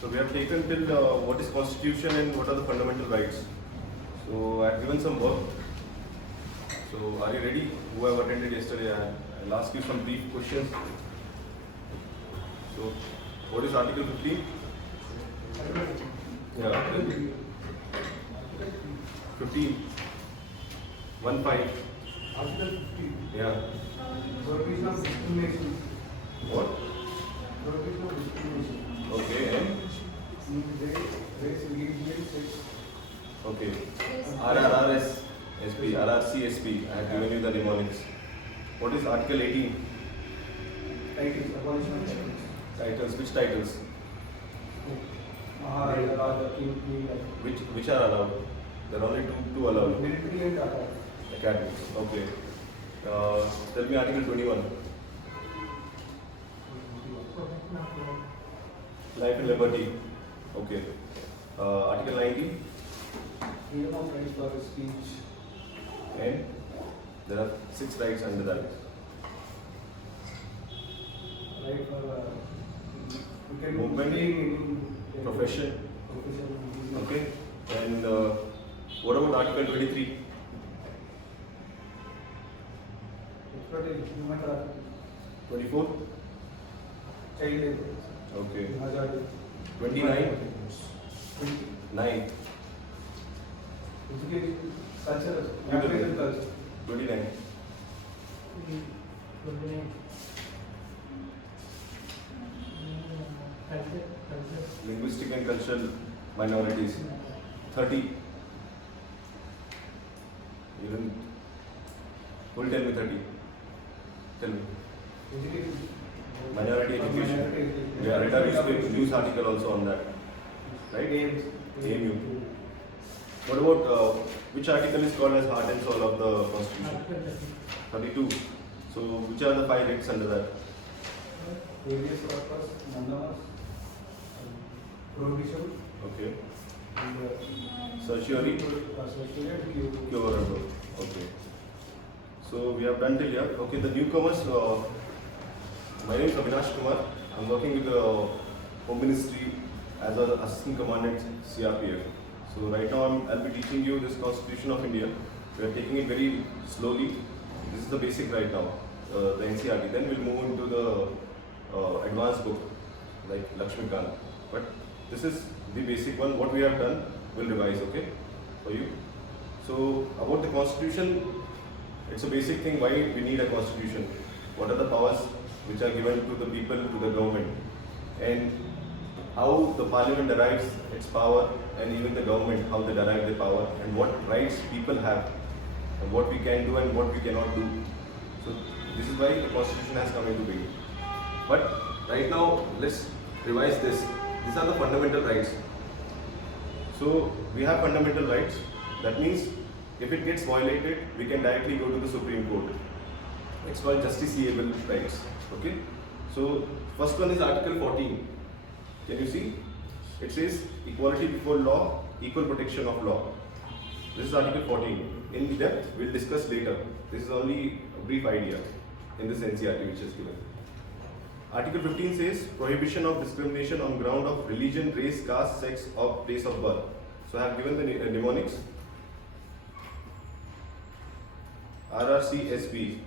So we have taken till what is constitution and what are the fundamental rights. So I have given some work. So are you ready? Who have attended yesterday? I'll ask you some brief questions. So what is Article 15? Yeah. 15. 1-5. Article 15. Yeah. Prohibition of discrimination. What? Prohibition of discrimination. Okay. And? Race, religion, sex. Okay. RRRS SP, RRC SP. I have given you the mnemonics. What is Article 18? Titles, abolition of titles. Titles. Which titles? Maharaja, Raja, King, Which are allowed? There are only two allowed. military and Tata. Academics. Okay. Tell me Article 21. Life and liberty. Okay. Article 19. Freedom of rights for speech. And there are 6 rights under that. Right for you can Movement, play in profession. Okay. And what about Article 23? Exploitation, human trafficking, 24? child labor, Okay. hazard, 29? 20, 9? education, culture, language and culture. 29? Linguistic and cultural minorities. 30? You didn't. Who will tell me 30? Tell me. Education. Minority education. Yeah, read a news article also on that. Right? AMU. What about which article is called as heart and soul of the Constitution? 32. So which are the 5 writs under that? Various corpus, mandamus, prohibition, Okay. and Certiorari, cure and rule. Okay. So we have done till here. Okay, the newcomers. My name is Avinash Kumar. I'm working with the Home Ministry as an Assistant Commandant CRPF. So right now I'll be teaching you this Constitution of India. We are taking it very slowly. This is the basic right now, the NCERT. Then we'll move into the advanced book like Lakshmikant. But this is the basic one. What we have done, we'll revise, okay, for you. So about the Constitution, it's a basic thing why we need a Constitution. What are the powers which are given to the people, to the government, and how the Parliament derives its power, and even the government, how they derive their power, and what rights people have, and what we can do and what we cannot do. So this is why the Constitution has come into being. But right now, let's revise this. These are the fundamental rights. So we have fundamental rights. That means if it gets violated, we can directly go to the Supreme Court. It's called justiciable rights. Okay. So first one is Article 14. Can you see? It says equality before law, equal protection of law. This is Article 14. In depth, we'll discuss later. This is only a brief idea in this NCERT which is given. Article 15 says prohibition of discrimination on ground of religion, race, caste, sex, or place of birth. So I have given the mnemonics. RRCSB.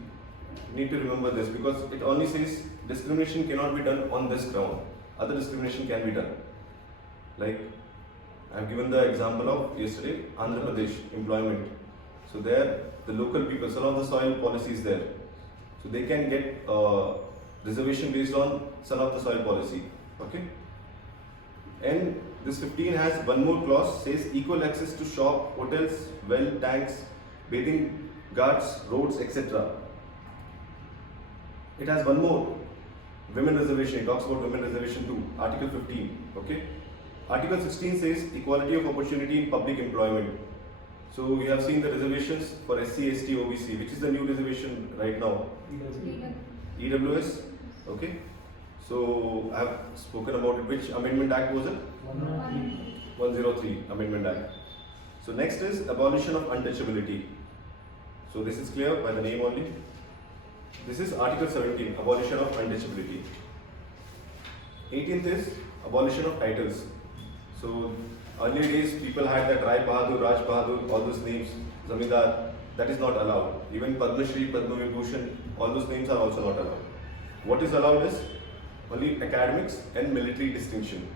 You need to remember this because it only says discrimination cannot be done on this ground. Other discrimination can be done. Like I have given the example of yesterday, Andhra Pradesh employment. So there, the local people, some of the soil policy is there. So they can get reservation based on son of the soil policy. Okay. And this 15 has one more clause, says equal access to shop, hotels, well, tanks, bathing ghats, roads, etc. It has one more, women reservation. It talks about women reservation too. Article 15. Okay. Article 16 says equality of opportunity in public employment. So we have seen the reservations for SC, ST, OBC, which is the new reservation right now. EWS. Okay. So I have spoken about it. Which Amendment Act was it? 103 Amendment Act. So next is abolition of untouchability. So this is clear by the name only. This is Article 17, abolition of untouchability. 18th is abolition of titles. So earlier days people had that Rai Bahadur, Raj Bahadur, all those names, Zamindar, that is not allowed. Even Padma Shri, Padma Vibhushan, all those names are also not allowed. What is allowed is only academics and military distinction.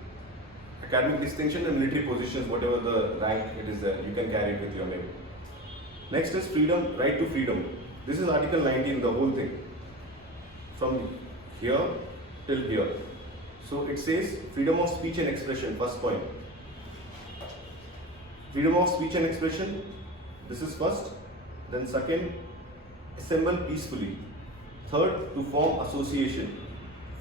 Academic distinction and military positions, whatever the rank it is there, you can carry it with your name. Next is freedom, right to freedom. This is Article 19, the whole thing. From here till here. So it says freedom of speech and expression, first point. Freedom of speech and expression, this is first. Then second, assemble peacefully. Third, to form association.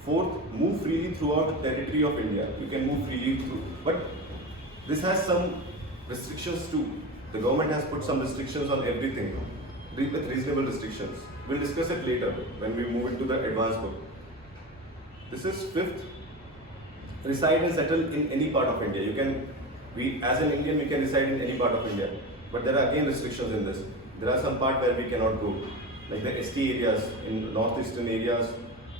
Fourth, move freely throughout the territory of India. You can move freely through. But this has some restrictions too. The government has put some restrictions on everything, with reasonable restrictions. We'll discuss it later when we move into the advanced book. This is fifth, reside and settle in any part of India. As an Indian, we can reside in any part of India. But there are again restrictions in this. There are some parts where we cannot go, like the ST areas, in northeastern areas,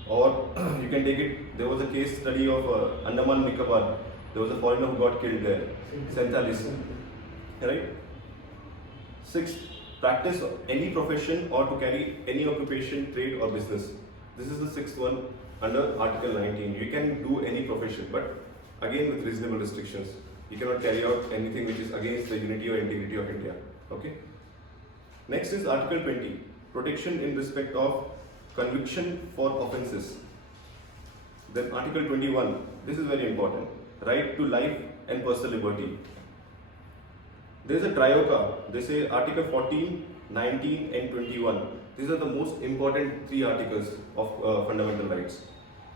or you can take it, there was a case study of Andaman Nicobar. There was a foreigner who got killed there, Sentalis, right? Sixth, practice any profession or to carry any occupation, trade or business. This is the sixth one under Article 19. You can do any profession, but again with reasonable restrictions. You cannot carry out anything which is against the unity or integrity of India. Okay. Next is Article 20, protection in respect of conviction for offences. Then Article 21, this is very important, right to life and personal liberty. There is a trioca, they say Article 14, 19 and 21. These are the most important three articles of fundamental rights.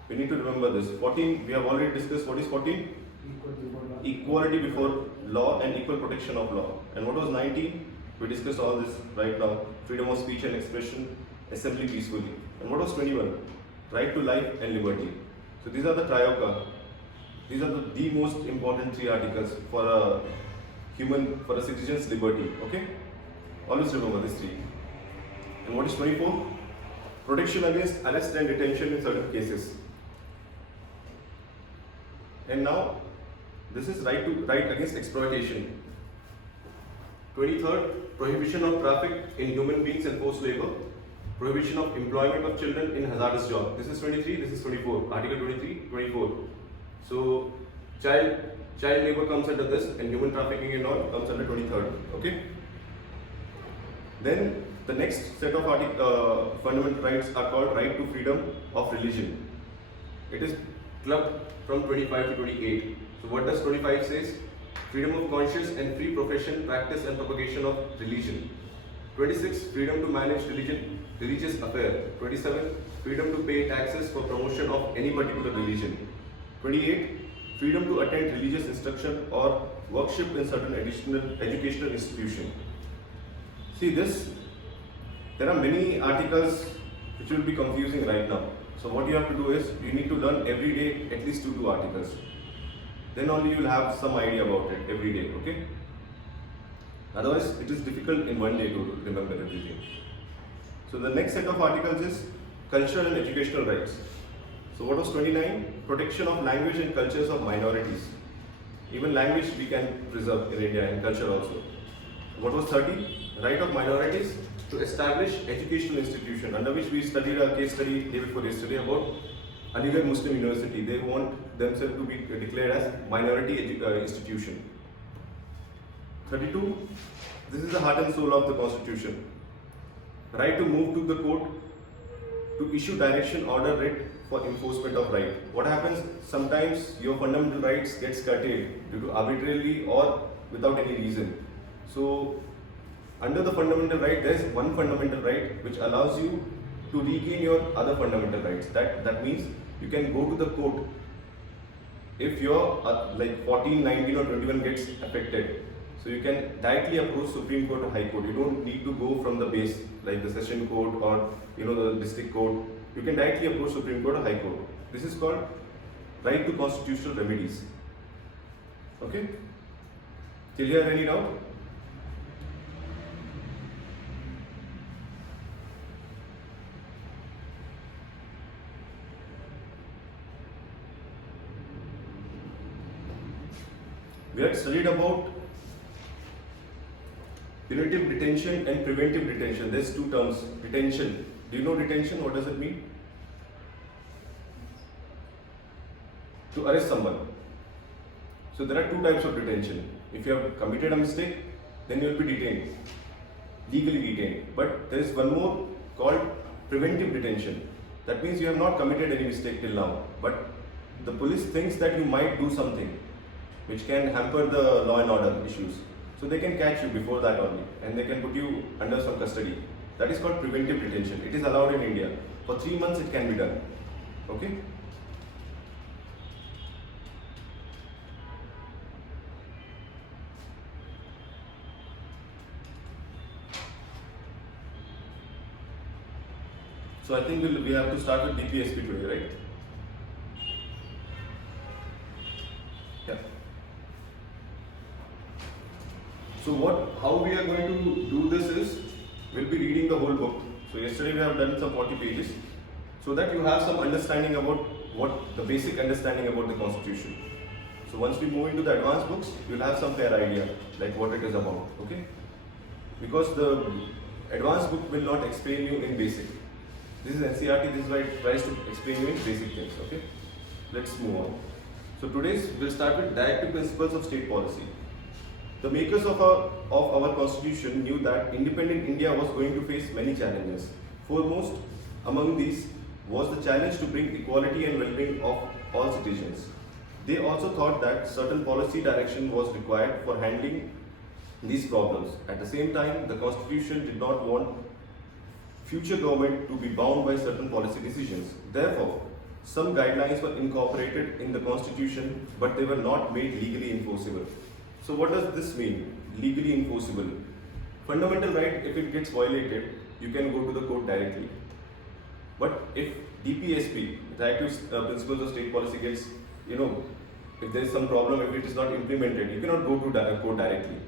We need to remember this. 14, we have already discussed. What is 14? Equality before law and equal protection of law. And what was 19? We discussed all this right now. Freedom of speech and expression, assembly peacefully. And what was 21? Right to life and liberty. So these are the trioca. These are the most important three articles for a citizen's liberty. Okay? Always remember these three. And what is 24? Protection against arrest and detention in certain cases. And now, this is right against exploitation. 23rd, prohibition of traffic in human beings and forced labor. Prohibition of employment of children in hazardous jobs. This is 23, this is 24. Article 23, 24. So, child labor comes under this, and human trafficking and all comes under 23rd. Okay? Then, the next set of fundamental rights are called right to freedom of religion. It is clubbed from 25 to 28. So what does 25 says? Freedom of conscience and free profession, practice and propagation of religion. 26, freedom to manage religious affair. 27, freedom to pay taxes for promotion of any particular religion. 28, freedom to attend religious instruction or worship in certain additional educational institution. See this, there are many articles which will be confusing right now. So what you have to do is, you need to learn every day at least 2 articles. Then only you will have some idea about it every day, okay? Otherwise, it is difficult in one day to remember everything. So the next set of articles is cultural and educational rights. So what was 29? Protection of language and cultures of minorities. Even language we can preserve in India and culture also. What was 30? Right of minorities to establish educational institution, under which we studied a case study day before yesterday about Aligarh Muslim University. They want themselves to be declared as minority institution. 32. This is the heart and soul of the constitution. Right to move to the court to issue direction, order, writ for enforcement of right. What happens? Sometimes your fundamental rights gets curtailed due to arbitrarily or without any reason. So under the fundamental right, there is one fundamental right which allows you to regain your other fundamental rights. That means you can go to the court if your like 14, 19 or 21 gets affected. So you can directly approach Supreme Court or High Court. You don't need to go from the base like the Session Court or the District Court. You can directly approach Supreme Court or High Court. This is called right to constitutional remedies. Okay? Till here, any doubt? we had studied about punitive detention and preventive detention. There's two terms. Detention. Do you know detention? What does it mean? To arrest someone. So there are two types of detention. If you have committed a mistake, then you will be detained, legally detained. But there is one more called preventive detention. That means you have not committed any mistake till now, but the police thinks that you might do something which can hamper the law and order issues. So they can catch you before that only, and they can put you under some custody. That is called preventive detention. It is allowed in India. For 3 months it can be done. Okay? So I think we have to start with DPSP today, right? Yeah. So how we are going to do this is, we'll be reading the whole book. So yesterday we have done some 40 pages, so that you have some understanding about the basic understanding about the Constitution. So once we move into the advanced books, you'll have some fair idea, like what it is about, okay? Because the advanced book will not explain you in basic. This is NCERT, this is why it tries to explain you in basic things, okay? Let's move on. So we'll start with directive principles of state policy. The makers of our constitution knew that independent India was going to face many challenges. Foremost among these was the challenge to bring equality and well-being of all citizens. They also thought that certain policy direction was required for handling these problems. At the same time, the constitution did not want future government to be bound by certain policy decisions. Therefore, some guidelines were incorporated in the constitution, but they were not made legally enforceable. So what does this mean, legally enforceable? Fundamental right, if it gets violated, you can go to the court directly. But if DPSP, Directive Principles of State Policy gets, if there is some problem, if it is not implemented, you cannot go to court directly.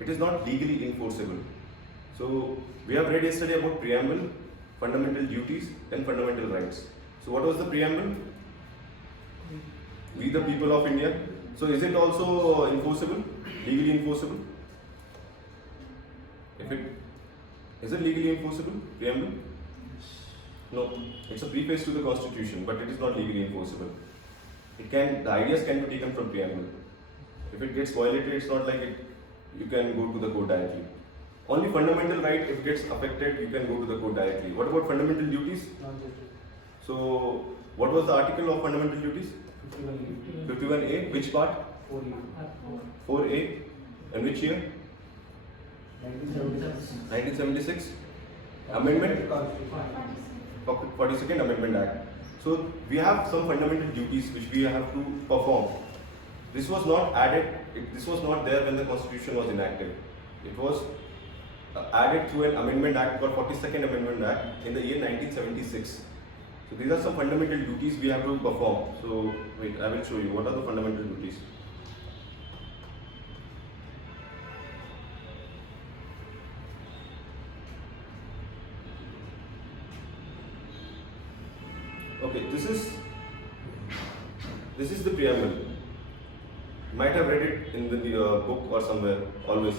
It is not legally enforceable. So we have read yesterday about preamble, fundamental duties and fundamental rights. So what was the preamble? We the people of India. So is it also enforceable, legally enforceable? Is it legally enforceable, preamble? No, it's a preface to the constitution, but it is not legally enforceable. The ideas can be taken from preamble. If it gets violated, it's not like you can go to the court directly. Only fundamental right, if it gets affected, you can go to the court directly. What about fundamental duties? So, what was the article of fundamental duties? 51A. Which part? 4A. And which year? 1976. Amendment? 42nd Amendment Act. So, we have some fundamental duties which we have to perform. This was not added, this was not there when the Constitution was enacted. It was added through an Amendment Act called 42nd Amendment Act in the year 1976. So these are some fundamental duties we have to perform. So wait, I will show you what are the fundamental duties. Okay, this is the preamble. You might have read it in the book or somewhere, always.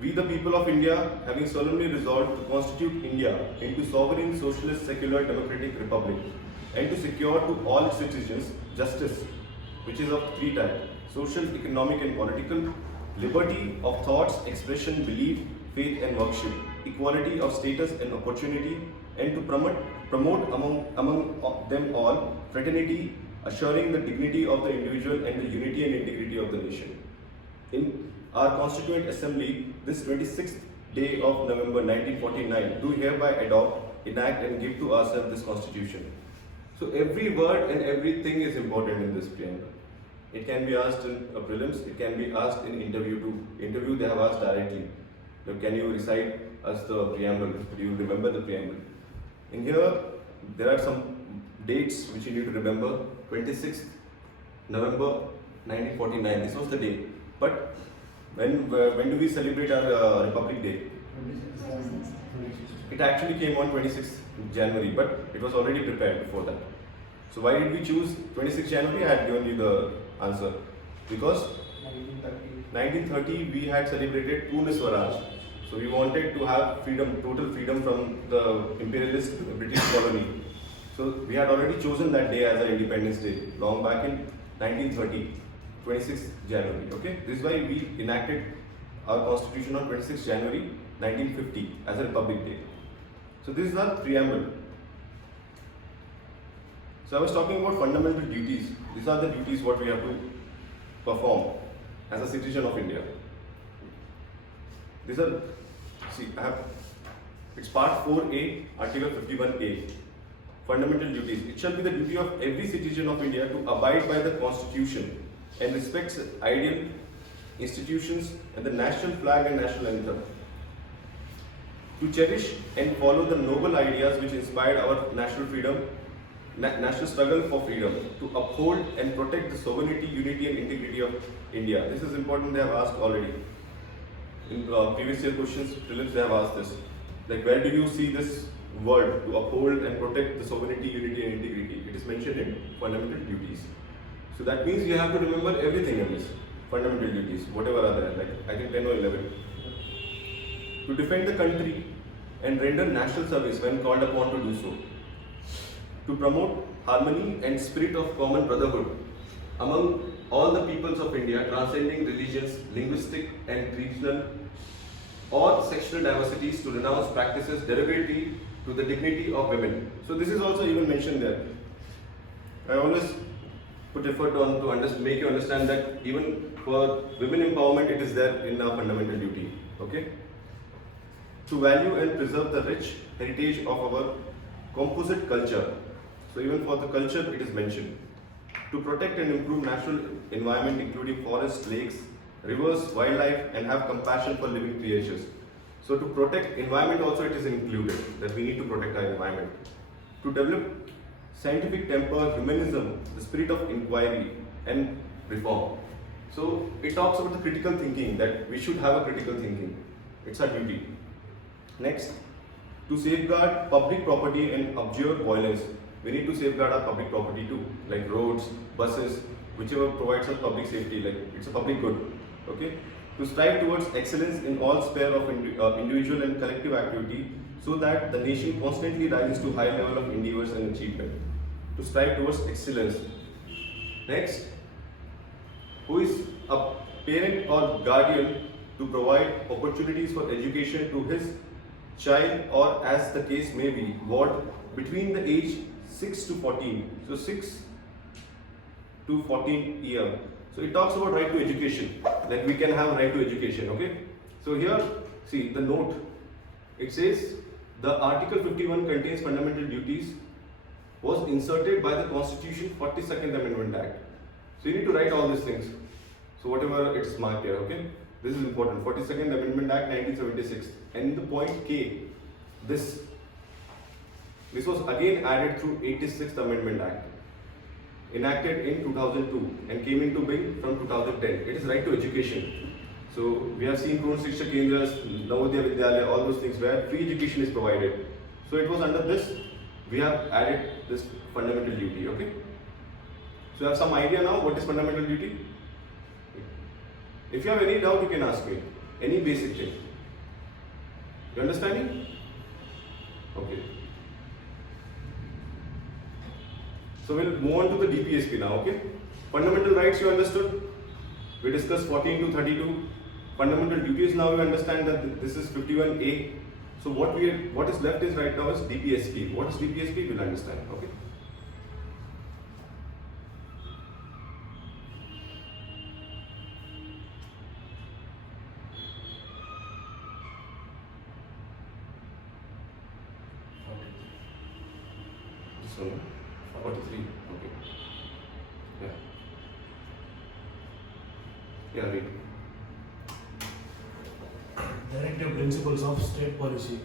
We the people of India, having solemnly resolved to constitute India into sovereign, socialist, secular, democratic republic, and to secure to all its citizens justice, which is of three types: social, economic and political, liberty of thoughts, expression, belief, faith and worship, equality of status and opportunity, and to promote among them all fraternity, assuring the dignity of the individual and the unity and integrity of the nation. In our Constituent Assembly, this 26th day of November 1949, do hereby adopt, enact and give to ourselves this Constitution. So every word and everything is important in this preamble. It can be asked in a prelims, it can be asked in interview too. Interview they have asked directly. Now, can you recite us the preamble? Do you remember the preamble? In here, there are some dates which you need to remember. 26th November 1949, this was the day. But when do we celebrate our Republic Day? It actually came on 26th January, but it was already prepared before that. So why did we choose 26th January? I had given you the answer. Because 1930. 1930 we had celebrated Purna Swaraj. So we wanted to have freedom, total freedom from the imperialist British colony. So we had already chosen that day as our Independence Day, long back in 1930, 26th January. Okay, this is why we enacted our constitution on 26th January 1950 as a Republic Day. So this is our preamble. So I was talking about fundamental duties. These are the duties what we have to perform as a citizen of India. These are, see, it's part 4A, article 51A, fundamental duties. It shall be the duty of every citizen of India to abide by the constitution and respect ideal institutions and the national flag and national anthem. To cherish and follow the noble ideas which inspired our national freedom, national struggle for freedom, to uphold and protect the sovereignty, unity and integrity of India. This is important, they have asked already. In previous year questions, prelims, they have asked this. Like, where do you see this word, to uphold and protect the sovereignty, unity and integrity? It is mentioned in fundamental duties. So that means you have to remember everything in this. Fundamental duties, whatever are there, like I think 10 or 11. To defend the country and render national service when called upon to do so. To promote harmony and spirit of common brotherhood among all the peoples of India, transcending religions, linguistic and regional or sectional diversities, to renounce practices derogatory to the dignity of women. So this is also even mentioned there. I always put effort on to make you understand that even for women empowerment, it is there in our fundamental duty. Okay? To value and preserve the rich heritage of our composite culture. So even for the culture, it is mentioned. To protect and improve natural environment, including forests, lakes, rivers, wildlife, and have compassion for living creatures. So to protect environment also, it is included, that we need to protect our environment. To develop scientific temper, humanism, the spirit of inquiry and reform. So it talks about the critical thinking, that we should have a critical thinking. It's our duty. Next, to safeguard public property and abjure violence. We need to safeguard our public property too, like roads, buses, whichever provides us public safety, like it's a public good. Okay? To strive towards excellence in all sphere of individual and collective activity, so that the nation constantly rises to high level of endeavors and achievement. To strive towards excellence. Next, who is a parent or guardian to provide opportunities for education to his child, or as the case may be, what between the age 6 to 14. So 6 to 14 year. So it talks about right to education. Like we can have right to education. Okay. So here, see the note. It says the Article 51 contains fundamental duties. Was inserted by the Constitution 42nd Amendment Act. So you need to write all these things. So whatever it's marked here. Okay. This is important. 42nd Amendment Act 1976. And the point K, this was again added through 86th Amendment Act, enacted in 2002 and came into being from 2010. It is right to education. So we have seen Purna Shiksha Kendras, Navodaya Vidyalaya, all those things where free education is provided. So it was under this, we have added this fundamental duty. Okay. So you have some idea now what is fundamental duty? If you have any doubt, you can ask me. Any basic thing. You understanding? Okay. So we'll move on to the DPSP now, okay? Fundamental rights you understood? We discussed 14 to 32. Fundamental duties now you understand that this is 51A. So what is left is right now is DPSP. What is DPSP? We'll understand, okay? So 43, okay. Yeah, read. Directive principles of state policy.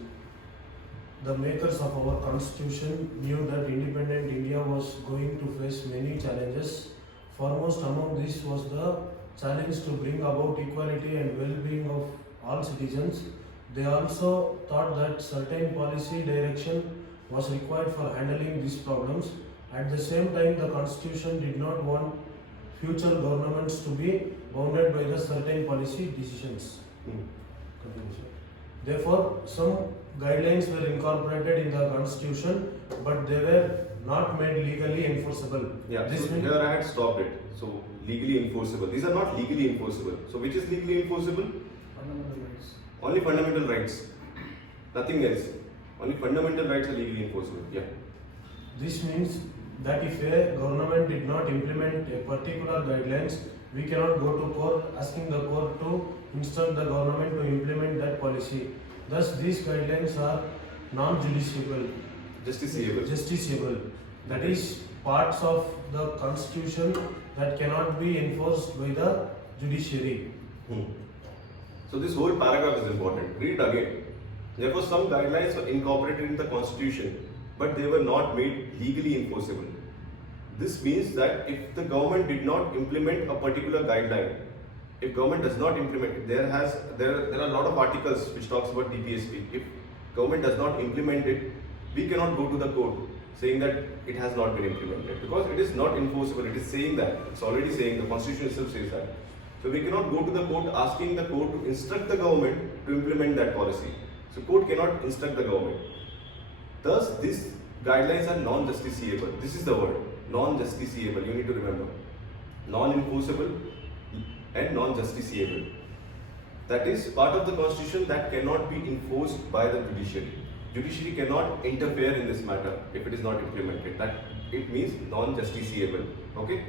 The makers of our constitution knew that independent India was going to face many challenges. Foremost among these was the challenge to bring about equality and well-being of all citizens. They also thought that certain policy direction was required for handling these problems. At the same time, the constitution did not want future governments to be bounded by the certain policy decisions. Hmm. Continuation. Therefore, some guidelines were incorporated in the constitution, but they were not made legally enforceable. Yeah, This so means here I had stopped it. So legally enforceable. These are not legally enforceable. So which is legally enforceable? Fundamental rights. Only fundamental rights. Nothing else. Only fundamental rights are legally enforceable. Yeah. this means that if a government did not implement a particular guidelines, we cannot go to court asking the court to instruct the government to implement that policy. Thus, these guidelines are non-judiciable. Justiciable. That is parts of the constitution that cannot be enforced by the judiciary. Hmm. So this whole paragraph is important. Read it again. Therefore, some guidelines were incorporated in the constitution, but they were not made legally enforceable. This means that if the government did not implement a particular guideline, if government does not implement it, there are a lot of articles which talks about DPSP. If government does not implement it, we cannot go to the court saying that it has not been implemented because it is not enforceable. It is saying that, it's already saying, the constitution itself says that. So we cannot go to the court asking the court to instruct the government to implement that policy. So court cannot instruct the government. Thus, these guidelines are non-justiciable. This is the word, non-justiciable. You need to remember, non-enforceable and non-justiciable. That is part of the constitution that cannot be enforced by the judiciary. Judiciary cannot interfere in this matter if it is not implemented. That it means non-justiciable. Okay?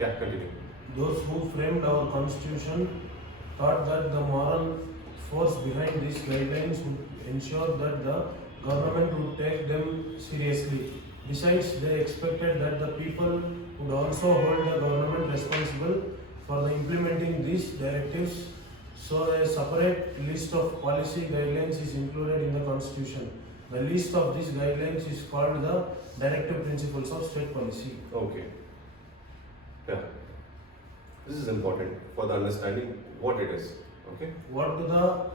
Yeah, continue. Those who framed our constitution thought that the moral force behind these guidelines would ensure that the government would take them seriously. Besides, they expected that the people would also hold the government responsible for the implementing these directives. So a separate list of policy guidelines is included in the constitution. The list of these guidelines is called the directive principles of state policy. Okay. Yeah. This is important for the understanding what it is. Okay. What do the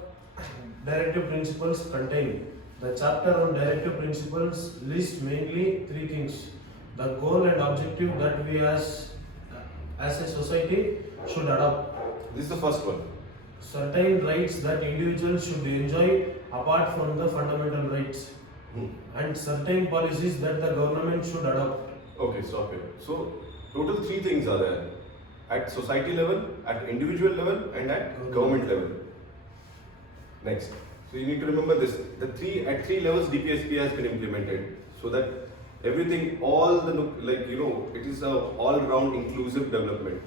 directive principles contain? The chapter on directive principles lists mainly three things: the goal and objective that we as a society should adopt, This is the first one. certain rights that individuals should enjoy apart from the fundamental rights, Hmm. and certain policies that the government should adopt. Okay, stop here. So, total three things are there at society level, at individual level, and at government level. Next. So, you need to remember this. At three levels, DPSP has been implemented so that everything, all the, it is a all-round inclusive development.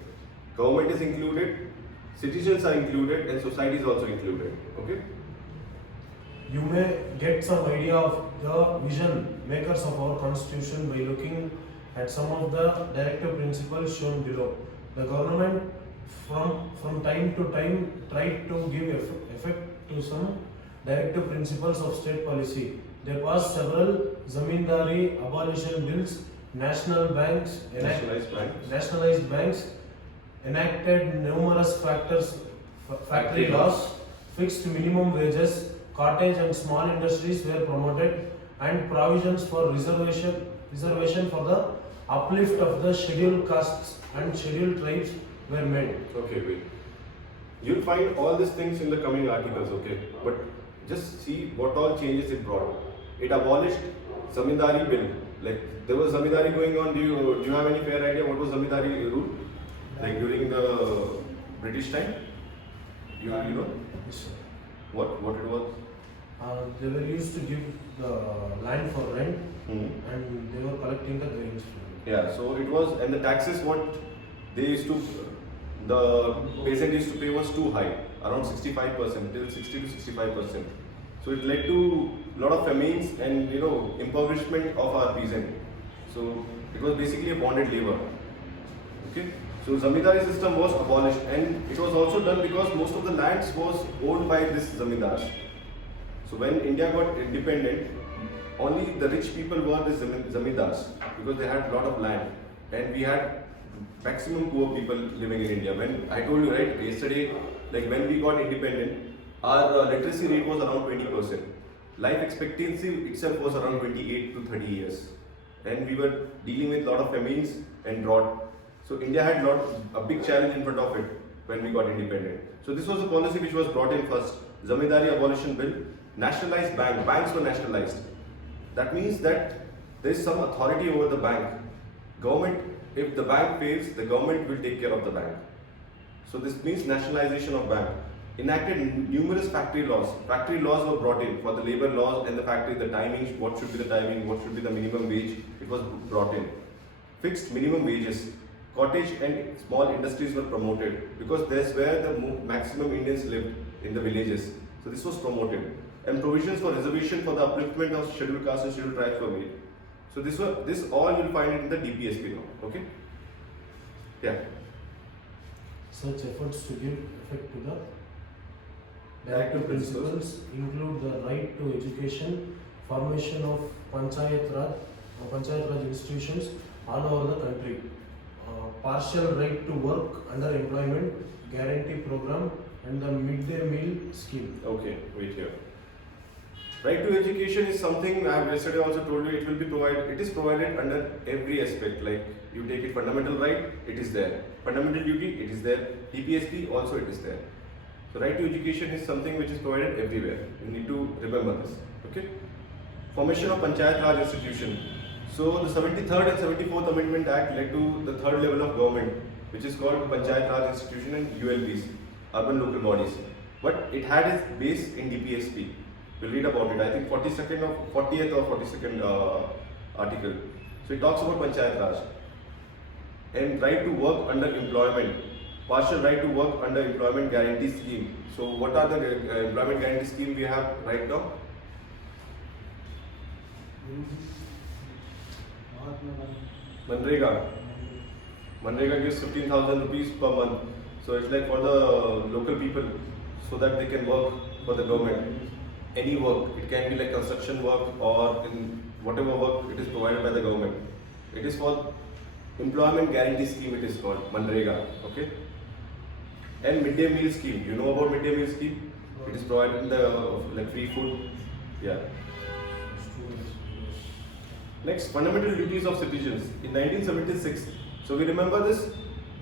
Government is included, citizens are included, and society is also included. Okay? You may get some idea of the vision makers of our constitution by looking at some of the directive principles shown below. The government from time to time tried to give effect to some directive principles of state policy. They passed several zamindari abolition bills, nationalized banks, enacted numerous factory laws, fixed minimum wages, cottage and small industries were promoted, and provisions for reservation for the uplift of the scheduled castes and scheduled tribes were made. Okay, wait. You'll find all these things in the coming articles, okay? But just see what all changes it brought. It abolished Zamindari bill. Like there was Zamindari going on. Do you have any fair idea what was Zamindari rule? Like during the British time? You know? Yes, sir. What it was? They were used to give the land for rent, Hmm. and they were collecting the grains from it. Yeah, so it was, and the taxes what they used to, the peasant used to pay was too high, around 65%, till 60 to 65%. So it led to a lot of famines and impoverishment of our peasant. So it was basically a bonded labor. Okay, so zamindari system was abolished, and it was also done because most of the lands was owned by this zamindars. So when India got independent, only the rich people were the zamindars because they had a lot of land, and we had maximum poor people living in India. When I told you right yesterday, like when we got independent, our literacy rate was around 20%. Life expectancy itself was around 28 to 30 years, and we were dealing with a lot of famines and drought. So India had a big challenge in front of it when we got independent. So this was a policy which was brought in first. Zamindari Abolition Bill, nationalized banks were nationalized. That means that there is some authority over the bank. Government, if the bank fails, the government will take care of the bank. So this means nationalization of bank. Enacted numerous factory laws. Factory laws were brought in for the labor laws and the factory, the timings, what should be the timing, what should be the minimum wage, it was brought in. Fixed minimum wages. Cottage and small industries were promoted because that's where the maximum Indians lived, in the villages. So this was promoted. And provisions for reservation for the upliftment of scheduled castes and scheduled tribes were made. So this all you'll find in the DPSP now. Okay? Yeah. Such efforts to give effect to the directive principles include the right to education, formation of Panchayat Raj institutions all over the country, partial right to work under employment guarantee program, and the midday meal scheme. Okay, wait here. Right to education is something I have yesterday also told you, it will be provided. It is provided under every aspect. Like you take it fundamental right, it is there. Fundamental duty, it is there. DPSP also it is there. So right to education is something which is provided everywhere. You need to remember this. Okay. Formation of Panchayat Raj institution. So the 73rd and 74th Amendment Act led to the third level of government, which is called Panchayat Raj institution and ULBs, urban local bodies. But it had its base in DPSP. We'll read about it. I think 40th or 42nd article. So it talks about Panchayat Raj and right to work under employment. Partial right to work under employment guarantee scheme. So what are the employment guarantee scheme we have right now? Manrega. Manrega gives 15,000 rupees per month. So it's like for the local people so that they can work for the government. Any work, it can be like construction work or in whatever work it is provided by the government. It is for employment guarantee scheme, it is called Manrega. Okay. And midday meal scheme. You know about midday meal scheme? It is provided in the like free food. Yeah. Next, fundamental duties of citizens. In 1976, so we remember this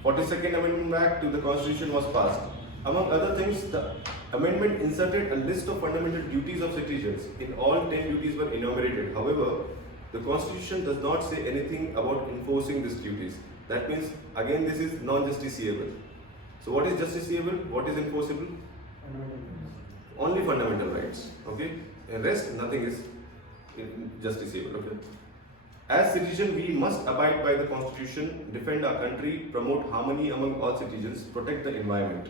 42nd Amendment Act to the Constitution was passed. Among other things, the amendment inserted a list of fundamental duties of citizens. In all 10 duties were enumerated. However, the Constitution does not say anything about enforcing these duties. That means, again, this is non-justiciable. So what is justiciable? What is enforceable? Only fundamental rights. Okay? And rest, nothing is justiciable. Okay? As citizens, we must abide by the Constitution, defend our country, promote harmony among all citizens, protect the environment.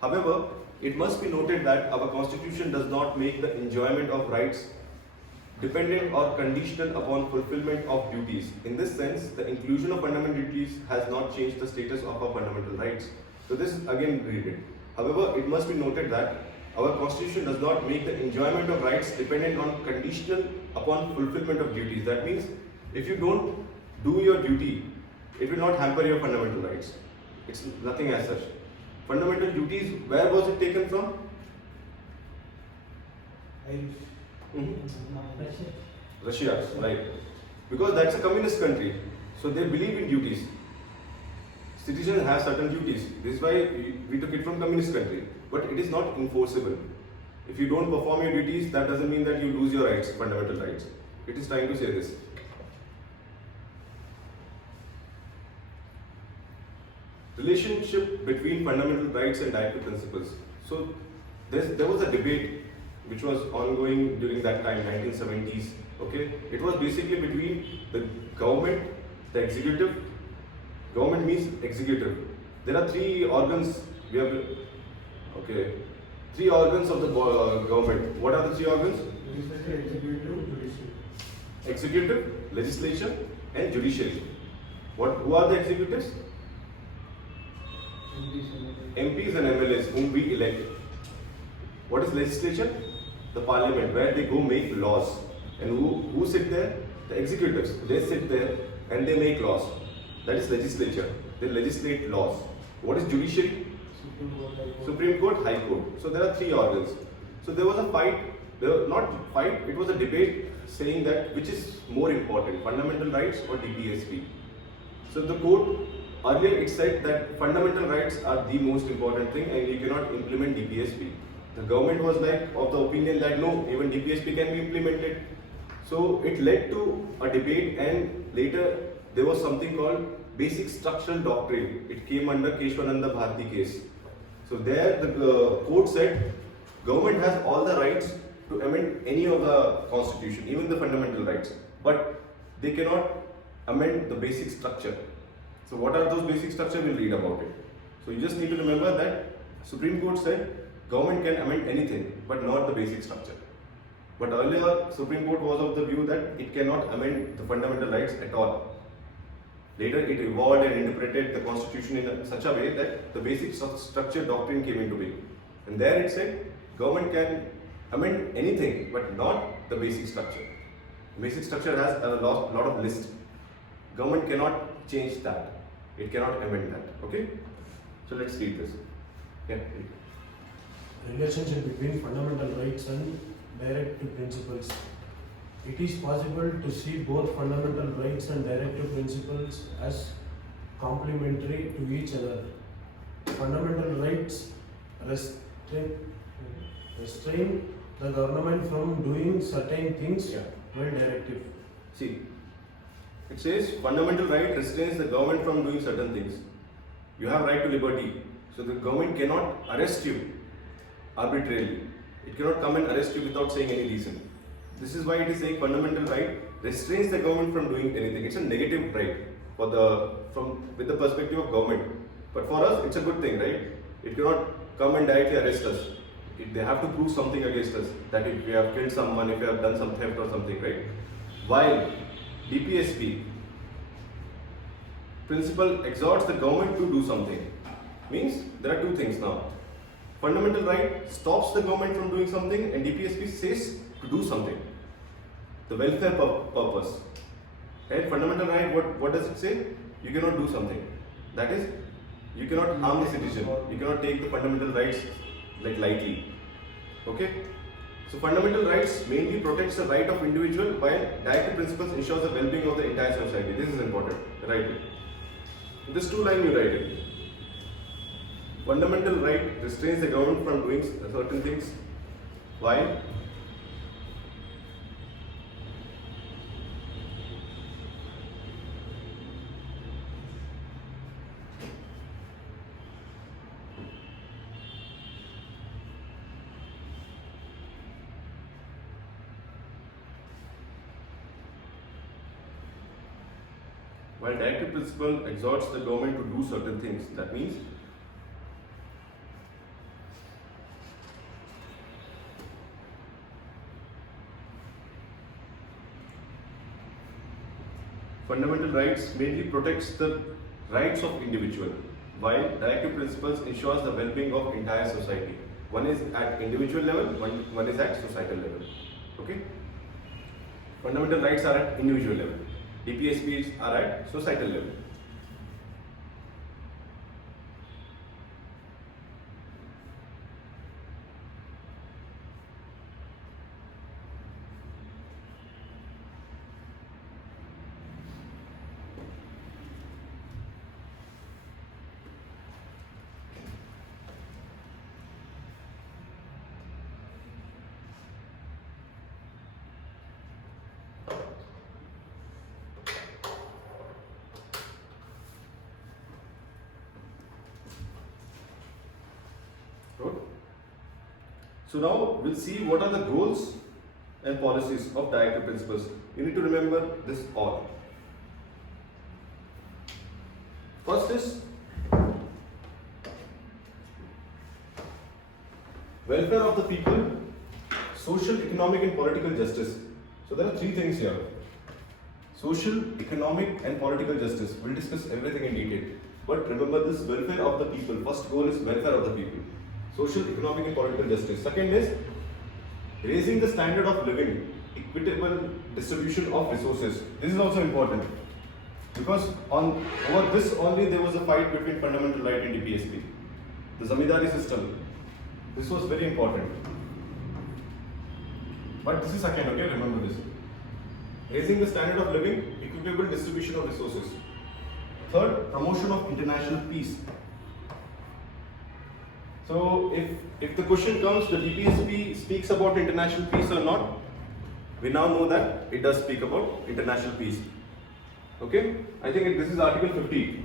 However, it must be noted that our Constitution does not make the enjoyment of rights dependent or conditional upon fulfillment of duties. In this sense, the inclusion of fundamental duties has not changed the status of our fundamental rights. So this is again read it. However, it must be noted that our Constitution does not make the enjoyment of rights dependent on conditional upon fulfillment of duties. That means if you don't do your duty, it will not hamper your fundamental rights. It's nothing as such. Fundamental duties, where was it taken from? Russia, right. Because that's a communist country. So they believe in duties. Citizens have certain duties. This is why we took it from communist country. But it is not enforceable. If you don't perform your duties, that doesn't mean that you lose your rights, fundamental rights. It is trying to say this. Relationship between fundamental rights and directive principles. So there was a debate which was ongoing during that time, 1970s. Okay, it was basically between the government, the executive. Government means executive. There are three organs. We have three organs of the government. What are the three organs? Executive, legislature, and judiciary. Who are the executives? MPs and MLAs whom we elect. What is legislature? The parliament, where they go make laws. And who sit there? The executives. They sit there and they make laws. That is legislature. They legislate laws. What is judiciary? Supreme Court, High Court. So there are three organs. So there was a fight. Not fight. It was a debate saying that which is more important, fundamental rights or DPSP. So the code, earlier it said that fundamental rights are the most important thing and you cannot implement DPSP. The government was like of the opinion that no, even DPSP can be implemented. So it led to a debate, and later there was something called basic structural doctrine. It came under Keshwananda Bharati case. So there the court said government has all the rights to amend any of the constitution, even the fundamental rights, but they cannot amend the basic structure. So what are those basic structure? We'll read about it. So you just need to remember that Supreme Court said government can amend anything, but not the basic structure. But earlier Supreme Court was of the view that it cannot amend the fundamental rights at all. Later it evolved and interpreted the constitution in such a way that the basic structure doctrine came into being. And there it said government can amend anything, but not the basic structure. Basic structure has a lot of list. Government cannot change that. It cannot amend that. Okay? So let's read this. Yeah. Relationship between fundamental rights and directive principles. It is possible to see both fundamental rights and directive principles as complementary to each other. Fundamental rights restrain the government from doing certain things, while directive. See, it says fundamental right restrains the government from doing certain things. You have right to liberty, so the government cannot arrest you arbitrarily. It cannot come and arrest you without saying any reason. This is why it is saying fundamental right restrains the government from doing anything. It's a negative right with the perspective of government. But for us, it's a good thing, right? It cannot come and directly arrest us. They have to prove something against us, that if we have killed someone, if we have done some theft or something, right? While DPSP principle exhorts the government to do something. Means there are two things now. Fundamental right stops the government from doing something, and DPSP says to do something. The welfare purpose. And fundamental right, what does it say? You cannot do something. That is, you cannot harm the citizen. You cannot take the fundamental rights like lightly. Okay? So fundamental rights mainly protects the right of individual, while directive principles ensures the well-being of the entire society. This is important. Write it. In this two line you write it. Fundamental right restrains the government from doing certain things, while directive principle exhorts the government to do certain things. That means fundamental rights mainly protects the rights of individual, while directive principles ensures the well-being of entire society. One is at individual level, one is at societal level. Okay? Fundamental rights are at individual level. DPSPs are at societal level. Good. So now we'll see what are the goals and policies of directive principles. You need to remember this all. First is welfare of the people, social, economic and political justice. So there are three things here. Social, economic and political justice. We'll discuss everything in detail. But remember this welfare of the people. First goal is welfare of the people. Social, economic and political justice. Second is raising the standard of living, equitable distribution of resources. This is also important because over this only there was a fight between fundamental right and DPSP. The Zamindari system. This was very important. But this is second, okay? Remember this. Raising the standard of living, equitable distribution of resources. Third, promotion of international peace. So if the question comes, the DPSP speaks about international peace or not, we now know that it does speak about international peace. Okay, I think this is Article 50.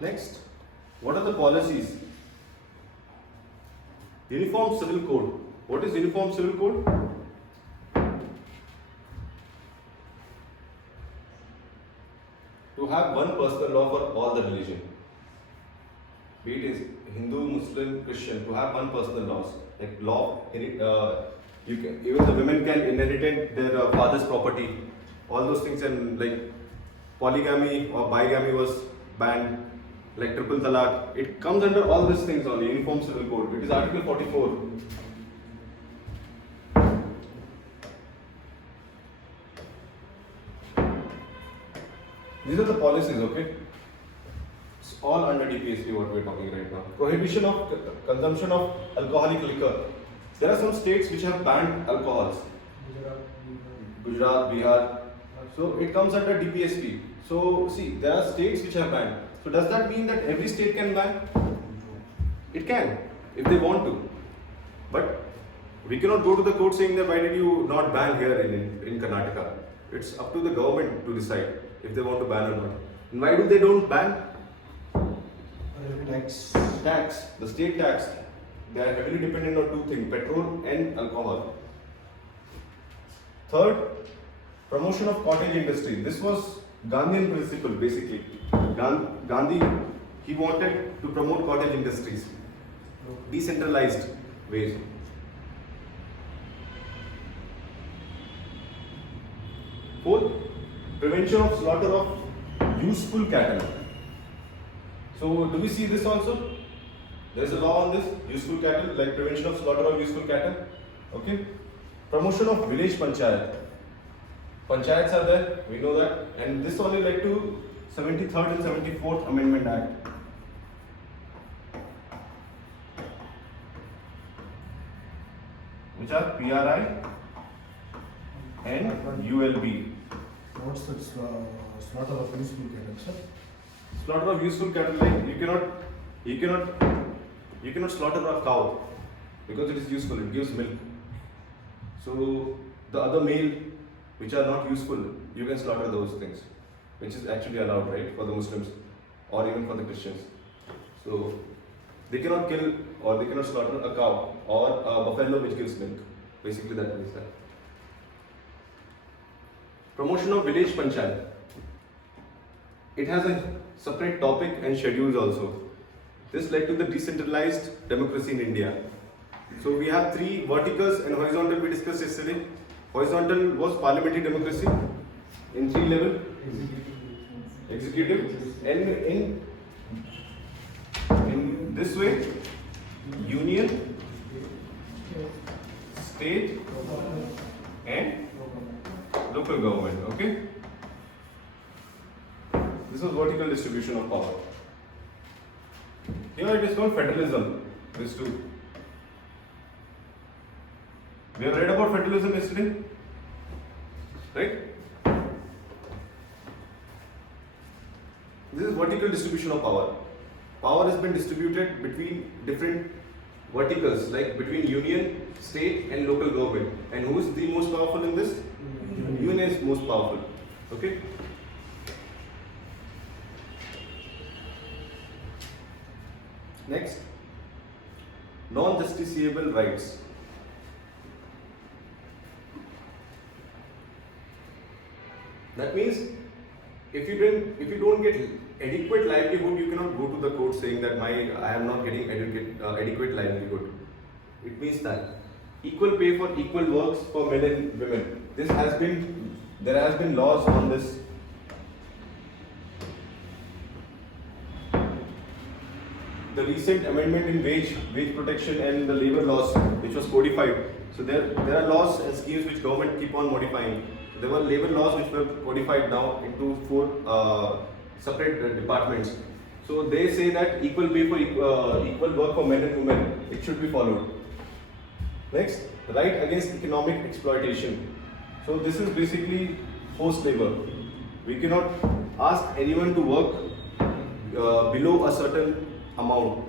Next, what are the policies? Uniform Civil Code. What is Uniform Civil Code? To have one personal law for all the religion. Be it is Hindu, Muslim, Christian, to have one personal laws. Like law, even the women can inherit their father's property. All those things, and like polygamy or bigamy was banned. Like triple talaq, it comes under all these things on the Uniform Civil Code. It is Article 44. These are the policies, okay? It's all under DPSP what we are talking right now. Prohibition of consumption of alcoholic liquor. There are some states which have banned alcohols. Gujarat, Bihar. So it comes under DPSP. So see, there are states which have banned. So does that mean that every state can ban? It can, if they want to. But we cannot go to the court saying that why did you not ban here in Karnataka? It's up to the government to decide if they want to ban or not. And why do they don't ban? Tax, the state tax. They are heavily dependent on two things, petrol and alcohol. Third, promotion of cottage industry. This was Gandhian principle basically. Gandhi, he wanted to promote cottage industries, decentralized ways. Fourth, prevention of slaughter of useful cattle. So do we see this also? There is a law on this, useful cattle, like prevention of slaughter of useful cattle. Okay. Promotion of village panchayat. Panchayats are there, we know that, and this only led to 73rd and 74th Amendment Act. Which are PRI and ULB. What's the slaughter of useful cattle, sir? Slaughter of useful cattle, like you cannot slaughter a cow because it is useful, it gives milk. So the other male which are not useful, you can slaughter those things, which is actually allowed, right, for the Muslims or even for the Christians. So they cannot kill or they cannot slaughter a cow or a buffalo which gives milk. Basically that means that. Promotion of village panchayat. It has a separate topic and schedules also. This led to the decentralized democracy in India. So we have three verticals and horizontal we discussed yesterday. Horizontal was parliamentary democracy in three levels. Executive, and in this way, union, state, and local government. Okay. This was vertical distribution of power. Here it is called federalism. This too. We have read about federalism yesterday, right? This is vertical distribution of power. Power has been distributed between different verticals, like between union, state, and local government. And who is the most powerful in this? Union is most powerful. Okay. Next, non-justiciable rights. That means if you don't get adequate livelihood, you cannot go to the court saying that I am not getting adequate livelihood. It means that equal pay for equal works for men and women. There has been laws on this. The recent amendment in wage protection and the labor laws, which was codified. So there are laws and schemes which government keep on modifying. there were labor laws which were codified now into 4 separate departments. So they say that equal pay for equal work for men and women, it should be followed. Next, right against economic exploitation. So this is basically forced labor. We cannot ask anyone to work below a certain amount.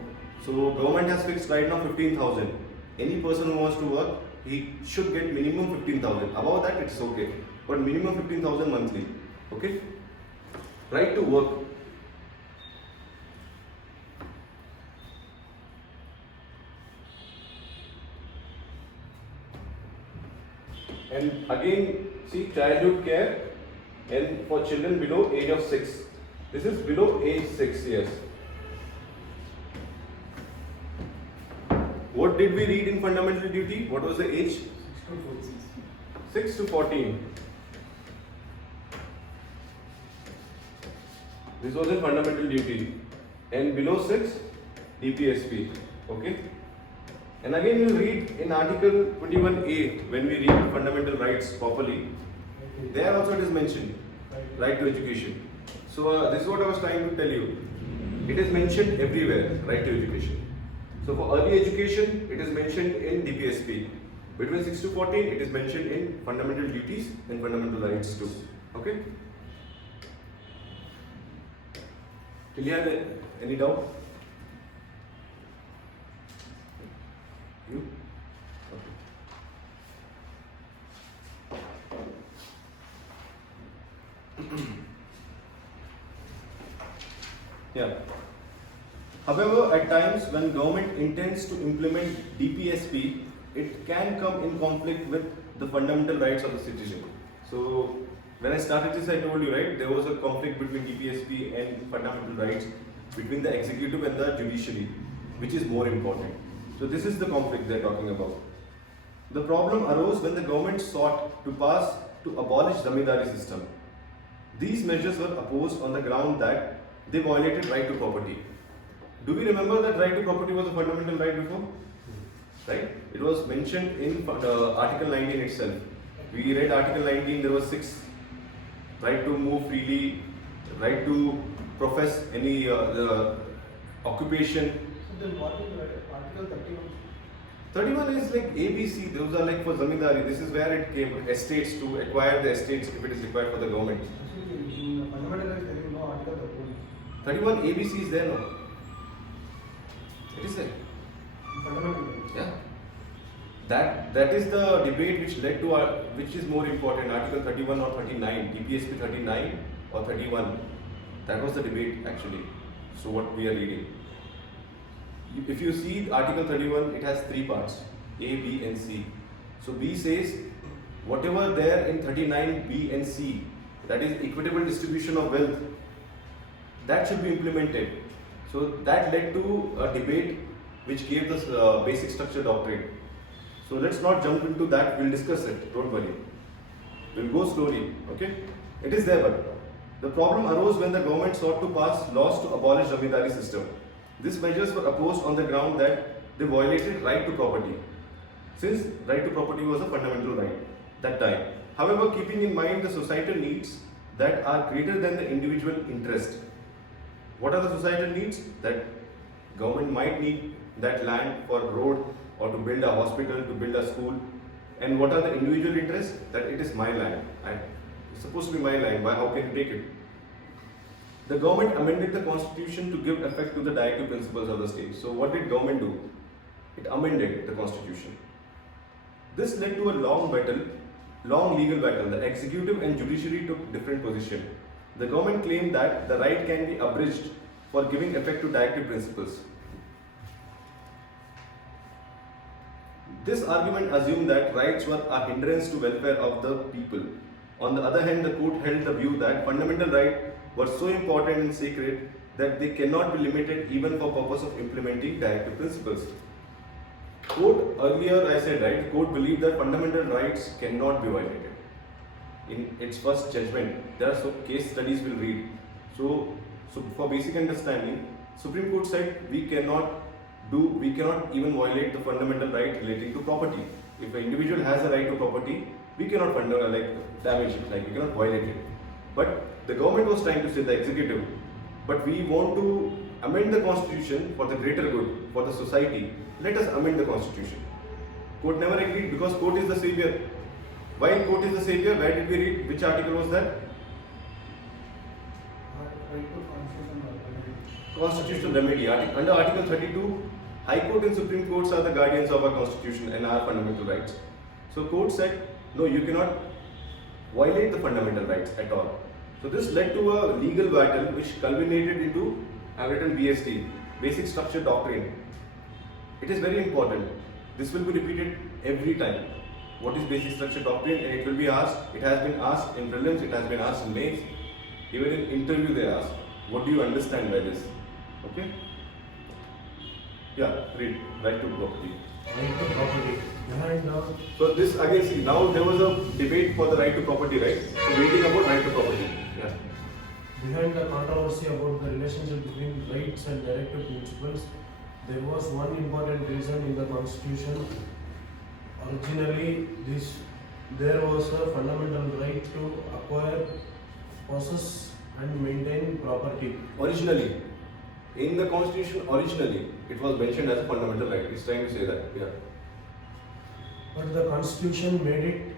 So government has fixed right now 15,000. Any person who wants to work, he should get minimum 15,000. Above that, it's okay, but minimum 15,000 monthly. Okay. Right to work. And again, see childhood care and for children below age of 6. This is below age 6 years. What did we read in fundamental duty? What was the age? 6 to 14. This was a fundamental duty. And below 6, DPSP. Okay. And again, you read in Article 21A, when we read fundamental rights properly, there also it is mentioned, right to education. So this is what I was trying to tell you. It is mentioned everywhere, right to education. So for early education, it is mentioned in DPSP. Between 6 to 14, it is mentioned in fundamental duties and fundamental rights too. Okay? Till here, any doubt? You? Okay. Yeah. However, at times when government intends to implement DPSP, it can come in conflict with the fundamental rights of the citizen. So when I started this, I told you, right, there was a conflict between DPSP and fundamental rights between the executive and the judiciary, which is more important. So this is the conflict they're talking about. The problem arose when the government sought to abolish zamindari system. These measures were opposed on the ground that they violated right to property. Do we remember that right to property was a fundamental right before? Right? It was mentioned in Article 19 itself. We read Article 19, there was 6. Right to move freely, right to profess any occupation. So then what is Article 31? 31 is like ABC, those are like for zamindari. This is where it came, estates, to acquire the estates if it is required for the government. Actually, in fundamental rights, there is no Article 31 ABC is there now. It is there.31. Fundamental rights. Yeah. That is the debate which led to which is more important, Article 31 or 39, DPSP 39 or 31. That was the debate actually. So what we are reading. If you see Article 31, it has 3 parts, A, B and C. So B says whatever there in 39, B and C, that is equitable distribution of wealth, that should be implemented. So that led to a debate which gave this basic structure doctrine. So let's not jump into that, we'll discuss it, don't worry. We'll go slowly, okay? It is there, but the problem arose when the government sought to pass laws to abolish zamindari system. These measures were opposed on the ground that they violated right to property, since right to property was a fundamental right that time. However, keeping in mind the societal needs that are greater than the individual interest. What are the societal needs? That government might need that land for road or to build a hospital, to build a school. And what are the individual interests? That it is my land. It's supposed to be my land. Why? How can you take it? The government amended the constitution to give effect to the directive principles of the state. So what did government do? It amended the constitution. This led to a long legal battle. The executive and judiciary took different positions. The government claimed that the right can be abridged for giving effect to directive principles. This argument assumed that rights were a hindrance to welfare of the people. On the other hand, the court held the view that fundamental rights were so important and sacred that they cannot be limited even for purpose of implementing directive principles. Court, earlier I said, right, court believed that fundamental rights cannot be violated. In its first judgment, there are case studies we'll read. So for basic understanding, Supreme Court said we cannot even violate the fundamental right relating to property. If an individual has a right to property, we cannot damage it, like we cannot violate it. But the government was trying to say, the executive, but we want to amend the constitution for the greater good, for the society. Let us amend the constitution. Court never agreed because court is the savior. Why court is the savior? Where did we read? Which article was that? Right to constitution or Constitutional remedy. Under Article 32, High Court and Supreme Courts are the guardians of our constitution and our fundamental rights. So court said, no, you cannot violate the fundamental rights at all. So this led to a legal battle which culminated into, I've written BST, Basic Structure Doctrine. It is very important. This will be repeated every time. What is Basic Structure Doctrine? And it will be asked, it has been asked in prelims, it has been asked in mains, even in interview they ask, what do you understand by this? Okay? Yeah, read. Right to property. Right to property. Behind the So this again, see, now there was a debate for the right to property, right? So waiting about right to property. Yeah. Behind the controversy about the relationship between rights and directive principles, there was one important reason in the constitution. Originally, there was a fundamental right to acquire, possess and maintain property. Originally, in the constitution, it was mentioned as a fundamental right. It's trying to say that. Yeah. But the constitution made it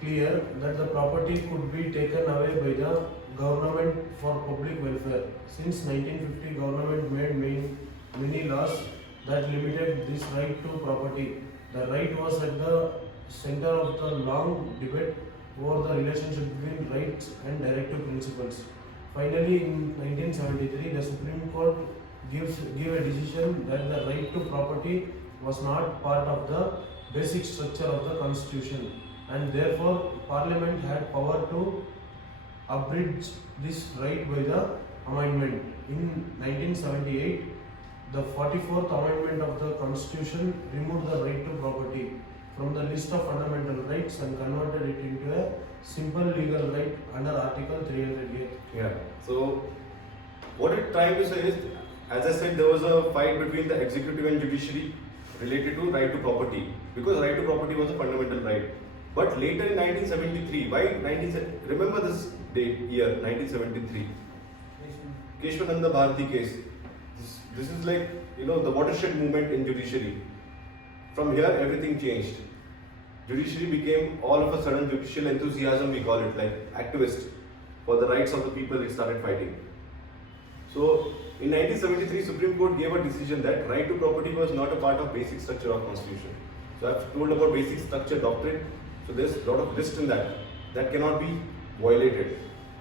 clear that the property could be taken away by the government for public welfare. Since 1950, government made many laws that limited this right to property. The right was at the center of the long debate over the relationship between rights and directive principles. Finally, in 1973, the Supreme Court gave a decision that the right to property was not part of the basic structure of the constitution, and therefore Parliament had power to abridge this right by the amendment. In 1978, the 44th Amendment of the Constitution removed the right to property from the list of fundamental rights and converted it into a simple legal right under Article 308. Yeah. So what it's trying to say is, as I said, there was a fight between the executive and judiciary related to right to property, because right to property was a fundamental right. But later in 1973, remember this date, year 1973, Keshwananda Bharati case. This is like, the watershed movement in judiciary. From here, everything changed. Judiciary became all of a sudden judicial enthusiasm, we call it, like activists for the rights of the people. It started fighting. So in 1973, Supreme Court gave a decision that right to property was not a part of basic structure of constitution. So I've told about basic structure doctrine. So there's a lot of list in that cannot be violated.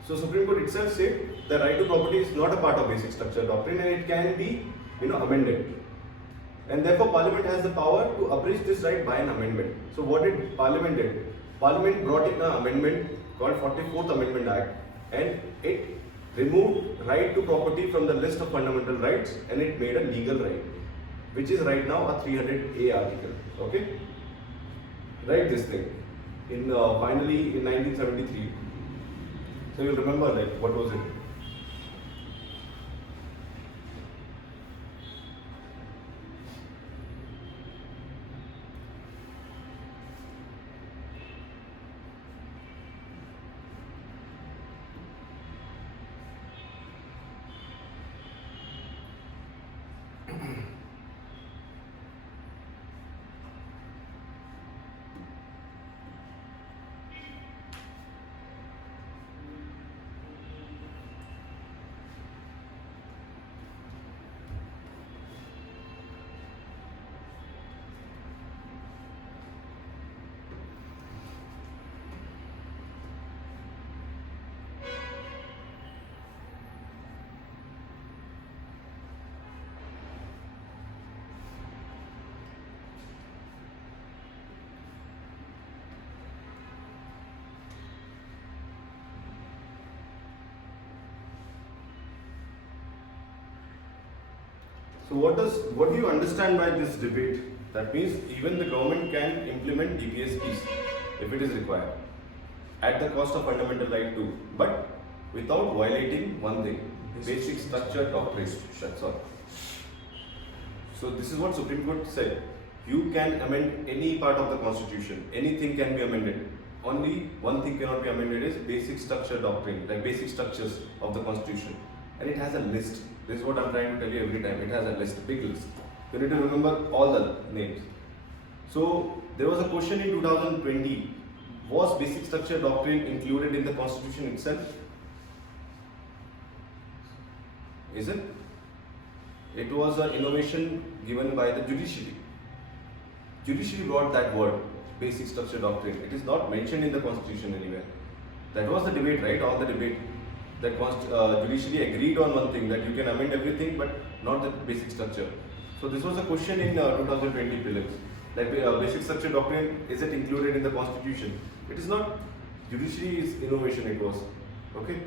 So Supreme Court itself said the right to property is not a part of basic structure doctrine and it can be amended. And therefore Parliament has the power to abridge this right by an amendment. So what did Parliament did? Parliament brought in an amendment called 44th Amendment Act, and it removed right to property from the list of fundamental rights and it made a legal right, which is right now a 300A article. Okay? Write this thing. Finally in 1973. So you'll remember what was it? So what do you understand by this debate? That means even the government can implement DPSPs if it is required at the cost of fundamental right too, but without violating one thing, basic structure doctrine. That's all. So this is what Supreme Court said. You can amend any part of the constitution. Anything can be amended. only one thing cannot be amended is basic structure doctrine, like basic structures of the constitution, and it has a list. This is what I'm trying to tell you every time. It has a list, big list. You need to remember all the names. So there was a question in 2020. Was basic structure doctrine included in the constitution itself? Is it? It was an innovation given by the judiciary. Judiciary brought that word, basic structure doctrine. It is not mentioned in the constitution anywhere. That was the debate, right? All the debate. That judiciary agreed on one thing, that you can amend everything but not the basic structure. So this was a question in 2020 prelims. Like basic structure doctrine, is it included in the constitution? It is not. Judiciary's innovation it was. Okay?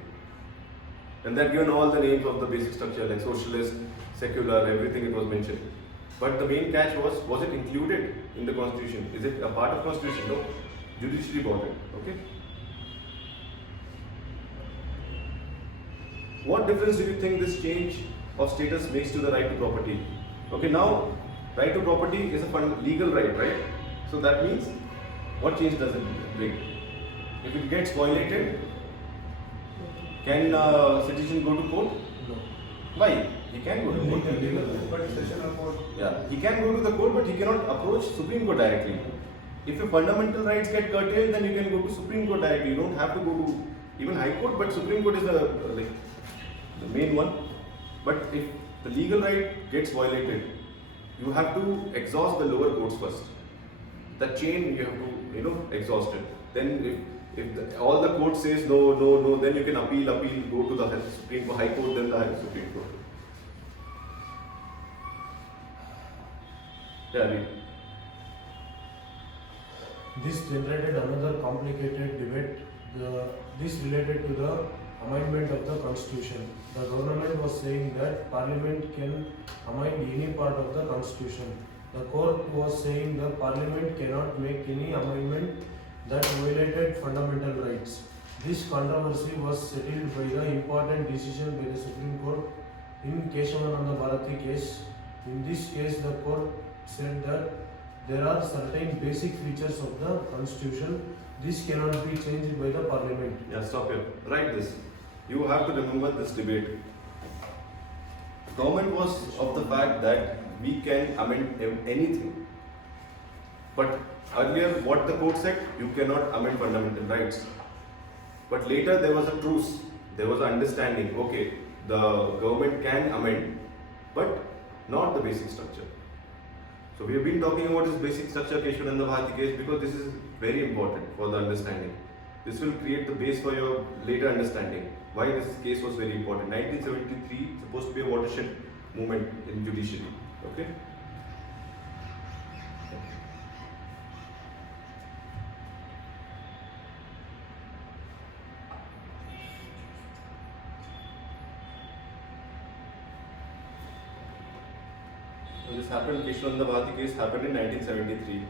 And they're given all the names of the basic structure, like socialist, secular, everything it was mentioned. But the main catch was it included in the constitution? Is it a part of constitution? No. Judiciary brought it. Okay? What difference do you think this change of status makes to the right to property? Okay, now right to property is a legal right? So that means, what change does it bring? If it gets violated, can citizen go to court? No. Why? He can go to court. But sessional court. Yeah, he can go to the court, but he cannot approach Supreme Court directly. If your fundamental rights get curtailed, then you can go to Supreme Court directly. You don't have to go to even High Court, but Supreme Court is the main one. But if the legal right gets violated, you have to exhaust the lower courts first. The chain you have to exhaust it. Then if all the court says no, then you can appeal, go to the Supreme Court, High Court, then the Supreme Court. Yeah, read. This generated another complicated debate. This related to the amendment of the constitution. The government was saying that parliament can amend any part of the constitution. The court was saying the parliament cannot make any amendment that violated fundamental rights. This controversy was settled by the important decision by the Supreme Court in Keshavananda Bharati case. In this case, the court said that there are certain basic features of the constitution. This cannot be changed by the parliament. Yeah, stop here. Write this. You have to remember this debate. Government was of the fact that we can amend anything. But earlier, what the court said, you cannot amend fundamental rights. But later there was a truce. There was an understanding. Okay, the government can amend, but not the basic structure. So we have been talking about this basic structure case and the Bharati case because this is very important for the understanding. This will create the base for your later understanding why this case was very important. 1973 supposed to be a watershed movement in judiciary. Okay. So this happened, Keshavananda Bharati case happened in 1973.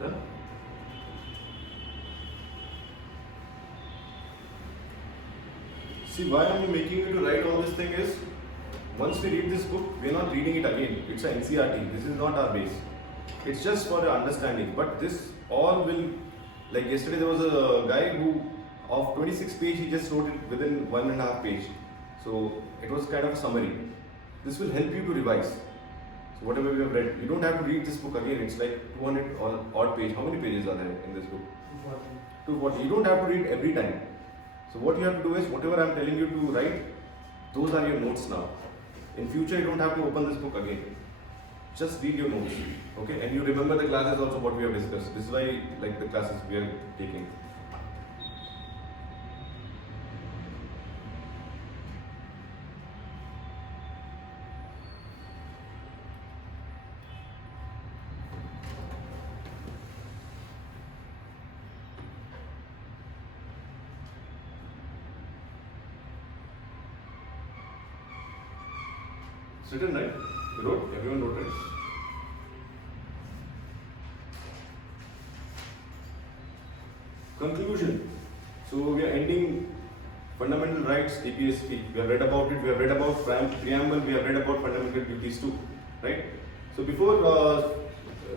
Done? See, why I'm making you to write all this thing is, once we read this book, we are not reading it again. It's an NCERT. This is not our base. It's just for your understanding. But this all will, like yesterday there was a guy who, of 26 page, he just wrote it within 1.5 page. So it was kind of a summary. This will help you to revise. So whatever we have read, you don't have to read this book again. It's like 200 odd page. How many pages are there in this book? 240. You don't have to read every time. So what you have to do is, whatever I am telling you to write, those are your notes now. In future, you don't have to open this book again. Just read your notes, okay? And you remember the classes also what we have discussed. This is why, like the classes we are taking. It's written, right? You wrote? Everyone wrote, right? Conclusion. So we are ending fundamental rights, DPSP. We have read about it. We have read about preamble. We have read about fundamental duties too, right? So before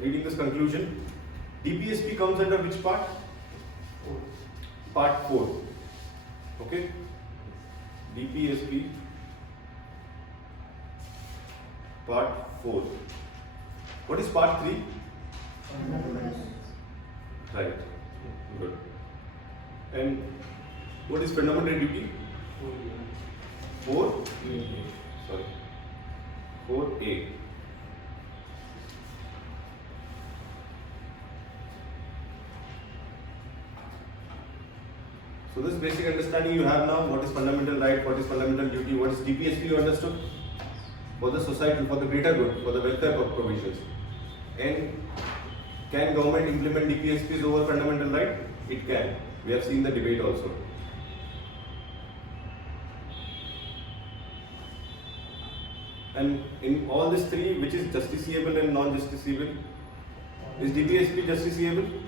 reading this conclusion, DPSP comes under which part? Part 4. Okay. DPSP part 4. What is part 3? Right. Good. And what is fundamental duty? 4? Sorry. 4A. So this basic understanding you have now, what is fundamental right, what is fundamental duty, what is DPSP you understood? For the society, for the greater good, for the welfare provisions. And can government implement DPSPs over fundamental right? It can. We have seen the debate also. And in all these three, which is justiciable and non-justiciable? Is DPSP justiciable?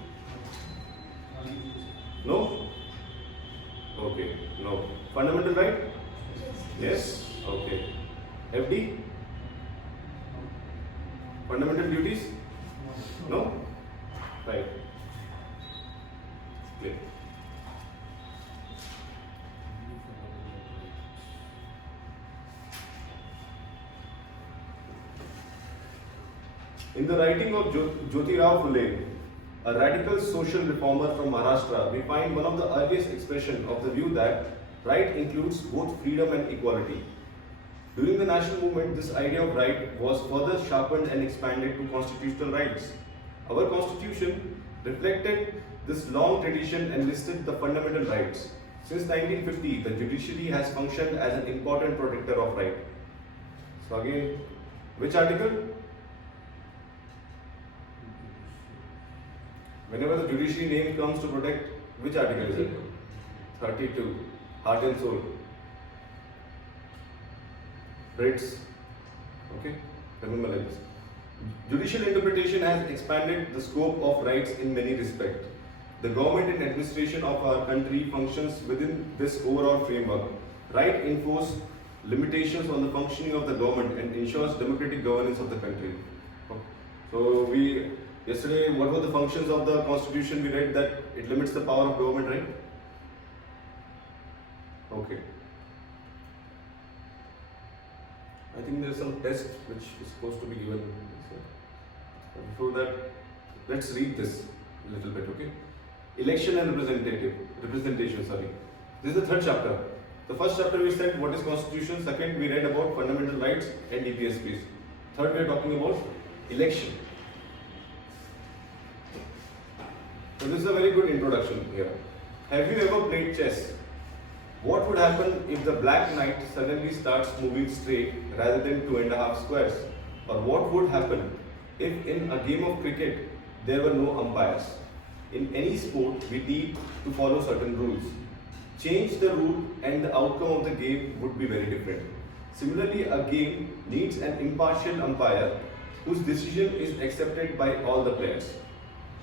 No? Okay, no. Fundamental right? Yes? Okay. FD? Fundamental duties? No? Right. Clear. In the writing of Jyotirao Phule, a radical social reformer from Maharashtra, we find one of the earliest expression of the view that right includes both freedom and equality. During the national movement, this idea of right was further sharpened and expanded to constitutional rights. Our constitution reflected this long tradition and listed the fundamental rights. Since 1950, the judiciary has functioned as an important protector of right. So again, which article? Whenever the judiciary name comes to protect, which article is it? 32. Heart and soul. Rights. Okay? Remember like this. Judicial interpretation has expanded the scope of rights in many respects. The government and administration of our country functions within this overall framework. Right enforce limitations on the functioning of the government and ensures democratic governance of the country. So yesterday, what were the functions of the constitution? We read that it limits the power of government, right? Okay. I think there is some test which is supposed to be given. Before that, let's read this a little bit, okay? Election and representation, sorry. This is the third chapter. The first chapter we said what is constitution. Second, we read about fundamental rights and DPSPs. Third, we are talking about election. So this is a very good introduction here. Have you ever played chess? What would happen if the black knight suddenly starts moving straight rather than 2.5 squares? Or what would happen if in a game of cricket there were no umpires? In any sport, we need to follow certain rules. Change the rule and the outcome of the game would be very different. Similarly, a game needs an impartial umpire whose decision is accepted by all the players.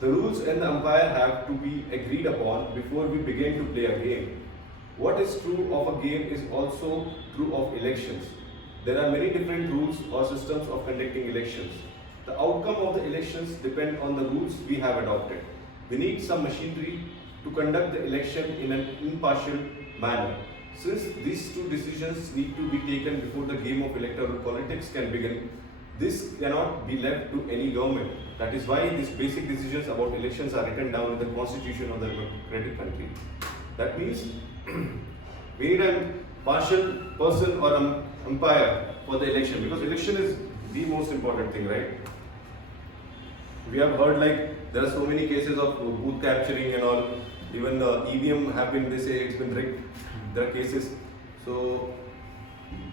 The rules and the umpire have to be agreed upon before we begin to play a game. What is true of a game is also true of elections. There are many different rules or systems of conducting elections. The outcome of the elections depend on the rules we have adopted. We need some machinery to conduct the election in an impartial manner. Since these two decisions need to be taken before the game of electoral politics can begin, this cannot be left to any government. That is why these basic decisions about elections are written down in the constitution of the democratic country. That means we need a partial person or an umpire for the election, because election is the most important thing, right? We have heard like there are so many cases of booth capturing and all. Even EVM have been, they say it's been rigged. There are cases. So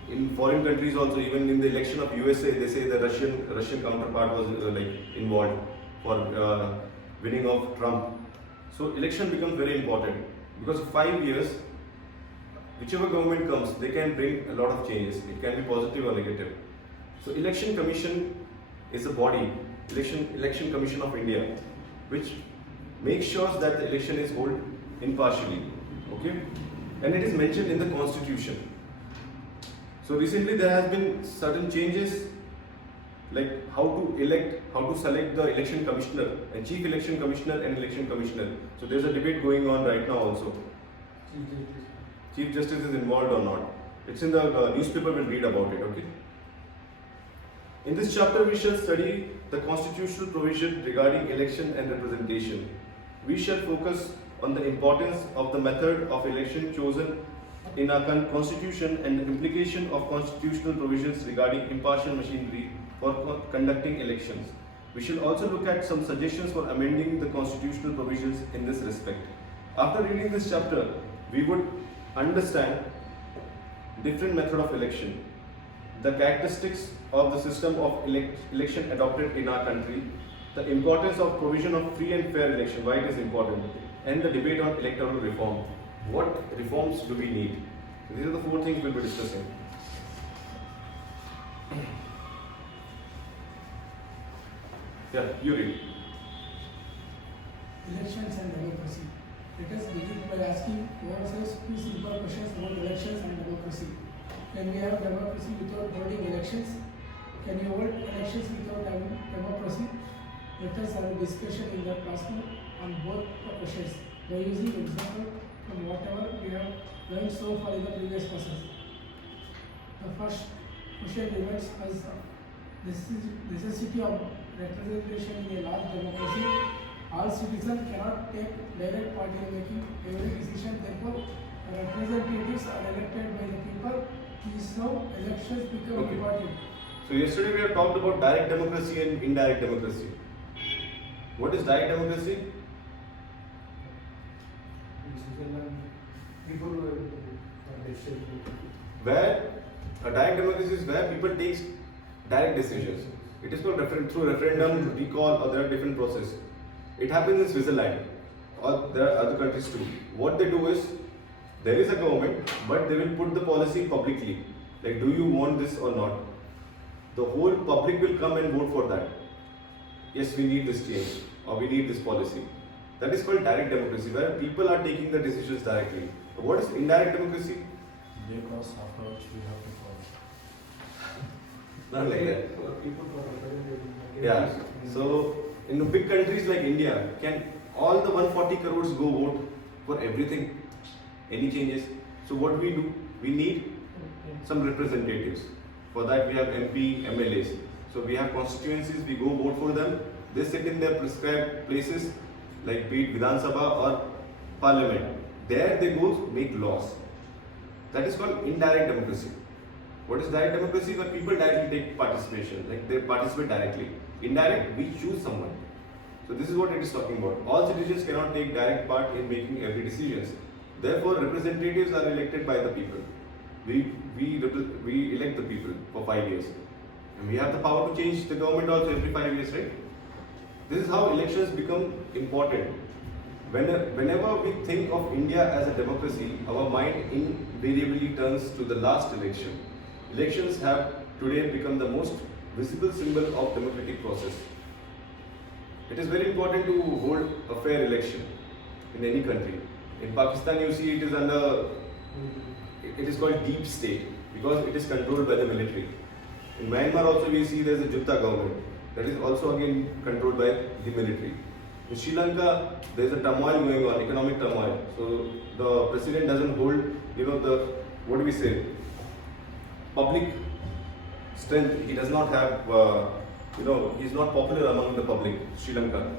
in foreign countries also, even in the election of USA, they say the Russian counterpart was involved for winning of Trump. So election becomes very important, because 5 years, whichever government comes, they can bring a lot of changes. It can be positive or negative. So Election Commission is a body, Election Commission of India, which makes sure that the election is held impartially. Okay, and it is mentioned in the Constitution. So recently there has been certain changes, like how to select the election commissioner and chief election commissioner and election commissioner. So there's a debate going on right now also. Chief Justice is involved or not. It's in the newspaper, we'll read about it, okay? In this chapter, we shall study the constitutional provision regarding election and representation. We shall focus on the importance of the method of election chosen in our constitution and the implication of constitutional provisions regarding impartial machinery for conducting elections. We shall also look at some suggestions for amending the constitutional provisions in this respect. After reading this chapter, we would understand different method of election, the characteristics of the system of election adopted in our country, the importance of provision of free and fair election, why it is important, and the debate on electoral reform. What reforms do we need? So these are the 4 things we'll be discussing. Yeah, you read. Elections and democracy. Let us begin by asking ourselves 2 simple questions about elections and democracy. Can we have democracy without holding elections? Can you hold elections without having democracy? Let us have a discussion in the classroom on both the questions by using example from whatever we have learned so far in the previous classes. The first question regards as necessity of representation in a large democracy. All citizens cannot take direct part in making every decision. Therefore, representatives are elected by the people. These how elections become important. So yesterday we have talked about direct democracy and indirect democracy. What is direct democracy? Where a direct democracy is where people take direct decisions. It is called through referendum, recall, or there are different processes. It happens in Switzerland, or there are other countries too. What they do is, there is a government, but they will put the policy publicly. Like, do you want this or not? The whole public will come and vote for that. Yes, we need this change, or we need this policy. That is called direct democracy, where people are taking the decisions directly. What is indirect democracy? Because afterwards we have to follow. Not like that. Yeah. So in the big countries like India, can all the 140 crores go vote for everything? Any changes? So what we do? We need some representatives. For that we have MP, MLAs. So we have constituencies, we go vote for them. They sit in their prescribed places, like be it Vidhan Sabha or Parliament. There they go make laws. That is called indirect democracy. What is direct democracy? Where people directly take participation, like they participate directly. Indirect, we choose someone. So this is what it is talking about. All citizens cannot take direct part in making every decisions. Therefore, representatives are elected by the people. We elect the people for 5 years. And we have the power to change the government also every 5 years, right? This is how elections become important. Whenever we think of India as a democracy, our mind invariably turns to the last election. Elections have today become the most visible symbol of democratic process. It is very important to hold a fair election in any country. In Pakistan, you see it is called deep state because it is controlled by the military. In Myanmar also we see there is a junta government that is also again controlled by the military. In Sri Lanka, there is a turmoil going on, economic turmoil. So the president doesn't hold, public strength. He does not have, he is not popular among the public, Sri Lanka.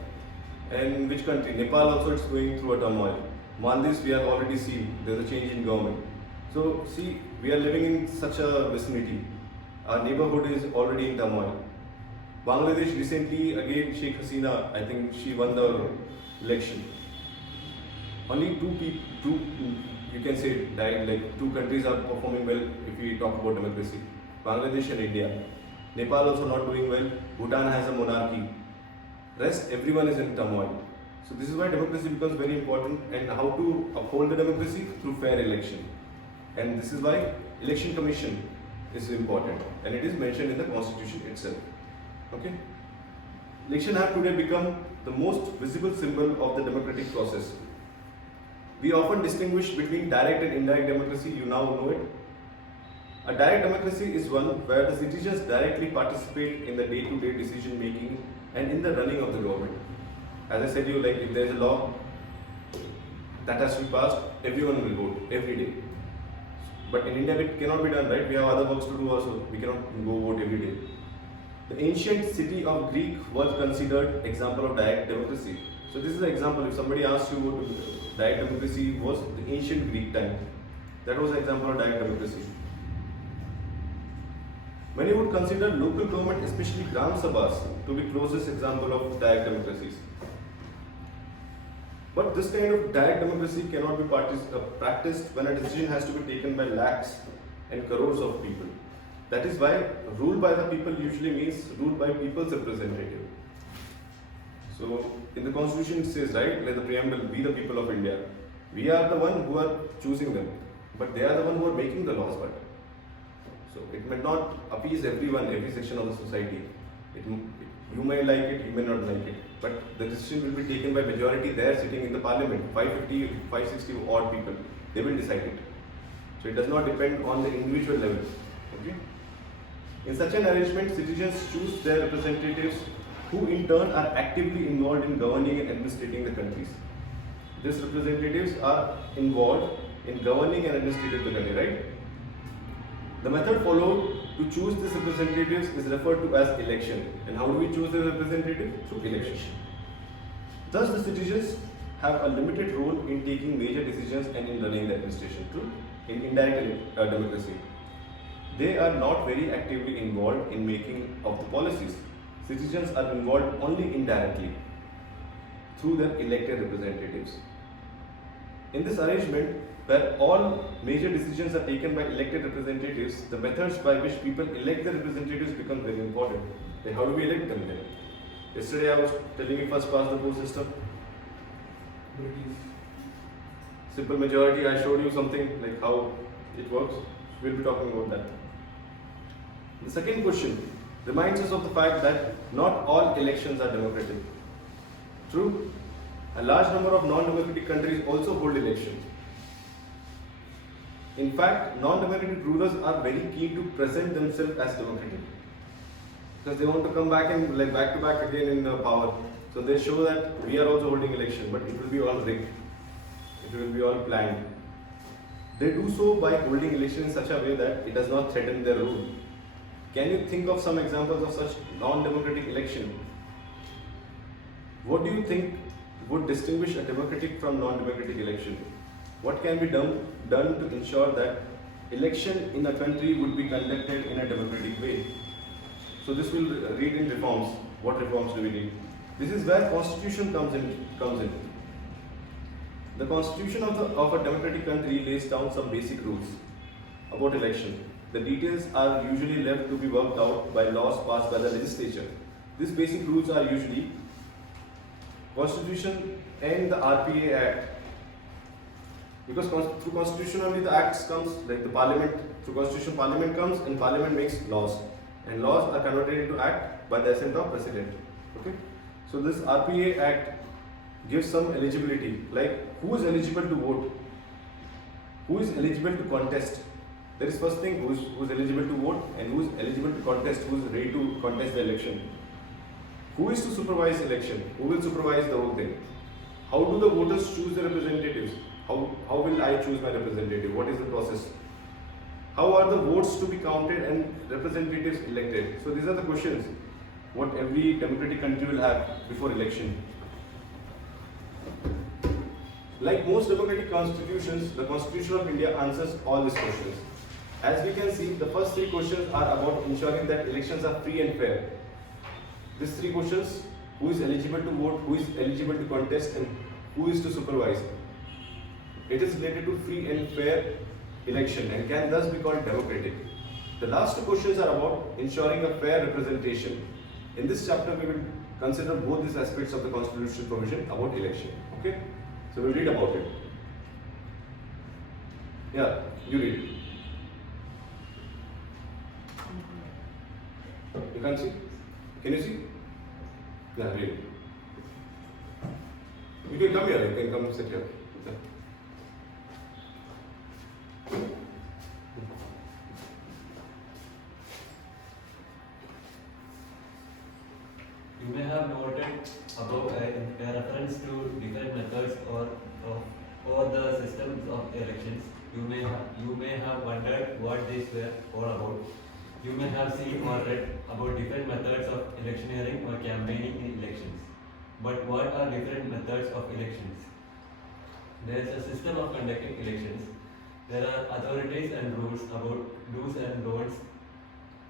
And which country? Nepal also is going through a turmoil. Maldives, we have already seen, there is a change in government. So see, we are living in such a vicinity. Our neighborhood is already in turmoil. Bangladesh recently, again Sheikh Hasina, I think she won the election. Only you can say, like 2 countries are performing well if we talk about democracy. Bangladesh and India. Nepal also not doing well. Bhutan has a monarchy. Rest, everyone is in turmoil. So this is why democracy becomes very important, and how to uphold the democracy through fair election. And this is why election commission is important, and it is mentioned in the constitution itself. Okay. Election have today become the most visible symbol of the democratic process. We often distinguish between direct and indirect democracy. You now know it. A direct democracy is one where the citizens directly participate in the day-to-day decision making and in the running of the government. As I said, like if there is a law that has to be passed, everyone will vote every day. But in India, it cannot be done, right? We have other works to do also. We cannot go vote every day. The ancient city of Greek was considered example of direct democracy. So this is an example. If somebody asks you what direct democracy was, the ancient Greek time, that was an example of direct democracy. Many would consider local government, especially Gram Sabhas, to be closest example of direct democracies. But this kind of direct democracy cannot be practiced when a decision has to be taken by lakhs and crores of people. That is why rule by the people usually means rule by people's representative. So in the constitution it says, right, like the preamble, we the people of India. We are the one who are choosing them, but they are the one who are making the laws. But so it may not appease everyone, every section of the society. You may like it, you may not like it, but the decision will be taken by majority there sitting in the parliament, 550, 560 odd people. They will decide it. So it does not depend on the individual level. Okay? In such an arrangement, citizens choose their representatives who in turn are actively involved in governing and administrating the countries. These representatives are involved in governing and administrating the country, right? The method followed to choose these representatives is referred to as election. And how do we choose the representative? Through election. Thus, the citizens have a limited role in taking major decisions and in running the administration. True? In indirect democracy, they are not very actively involved in making of the policies. Citizens are involved only indirectly through their elected representatives. In this arrangement, where all major decisions are taken by elected representatives, the methods by which people elect the representatives become very important. Like how do we elect them then? Yesterday I was telling you first past the post system. Simple majority, I showed you something like how it works. We'll be talking about that. The second question reminds us of the fact that not all elections are democratic. True? A large number of non-democratic countries also hold elections. In fact, non-democratic rulers are very keen to present themselves as democratic because they want to come back and like back to back again in power. So they show that we are also holding election, but it will be all rigged. It will be all planned. They do so by holding election in such a way that it does not threaten their rule. Can you think of some examples of such non-democratic election? What do you think would distinguish a democratic from non-democratic election? What can be done to ensure that election in a country would be conducted in a democratic way? So this will read in reforms. What reforms do we need? This is where constitution comes in. The constitution of a democratic country lays down some basic rules about election. The details are usually left to be worked out by laws passed by the legislature. These basic rules are usually Constitution and the RPA Act. Because through Constitution only the acts comes, like the Parliament, through Constitution Parliament comes and Parliament makes laws. And laws are converted into act by the assent of President. Okay? So this RPA Act gives some eligibility, like who is eligible to vote, who is eligible to contest. There is first thing, who is eligible to vote and who is eligible to contest, who is ready to contest the election. Who is to supervise election, who will supervise the whole thing. How do the voters choose their representatives? How will I choose my representative? What is the process? How are the votes to be counted and representatives elected? So these are the questions what every democratic country will have before election. Like most democratic constitutions, the Constitution of India answers all these questions. As we can see, the first three questions are about ensuring that elections are free and fair. These three questions, who is eligible to vote, who is eligible to contest, and who is to supervise. It is related to free and fair election and can thus be called democratic. The last two questions are about ensuring a fair representation. In this chapter, we will consider both these aspects of the constitutional provision about election. Okay? So we'll read about it. Yeah, you read. can't see? Can you see? Yeah, really. You can come here, you can come sit here. Yeah. You may have noted about a reference to different methods or the systems of elections. You may have wondered what these were all about. You may have seen or read about different methods of electioneering or campaigning in elections. But what are different methods of elections? There is a system of conducting elections. There are authorities and rules about do's and don'ts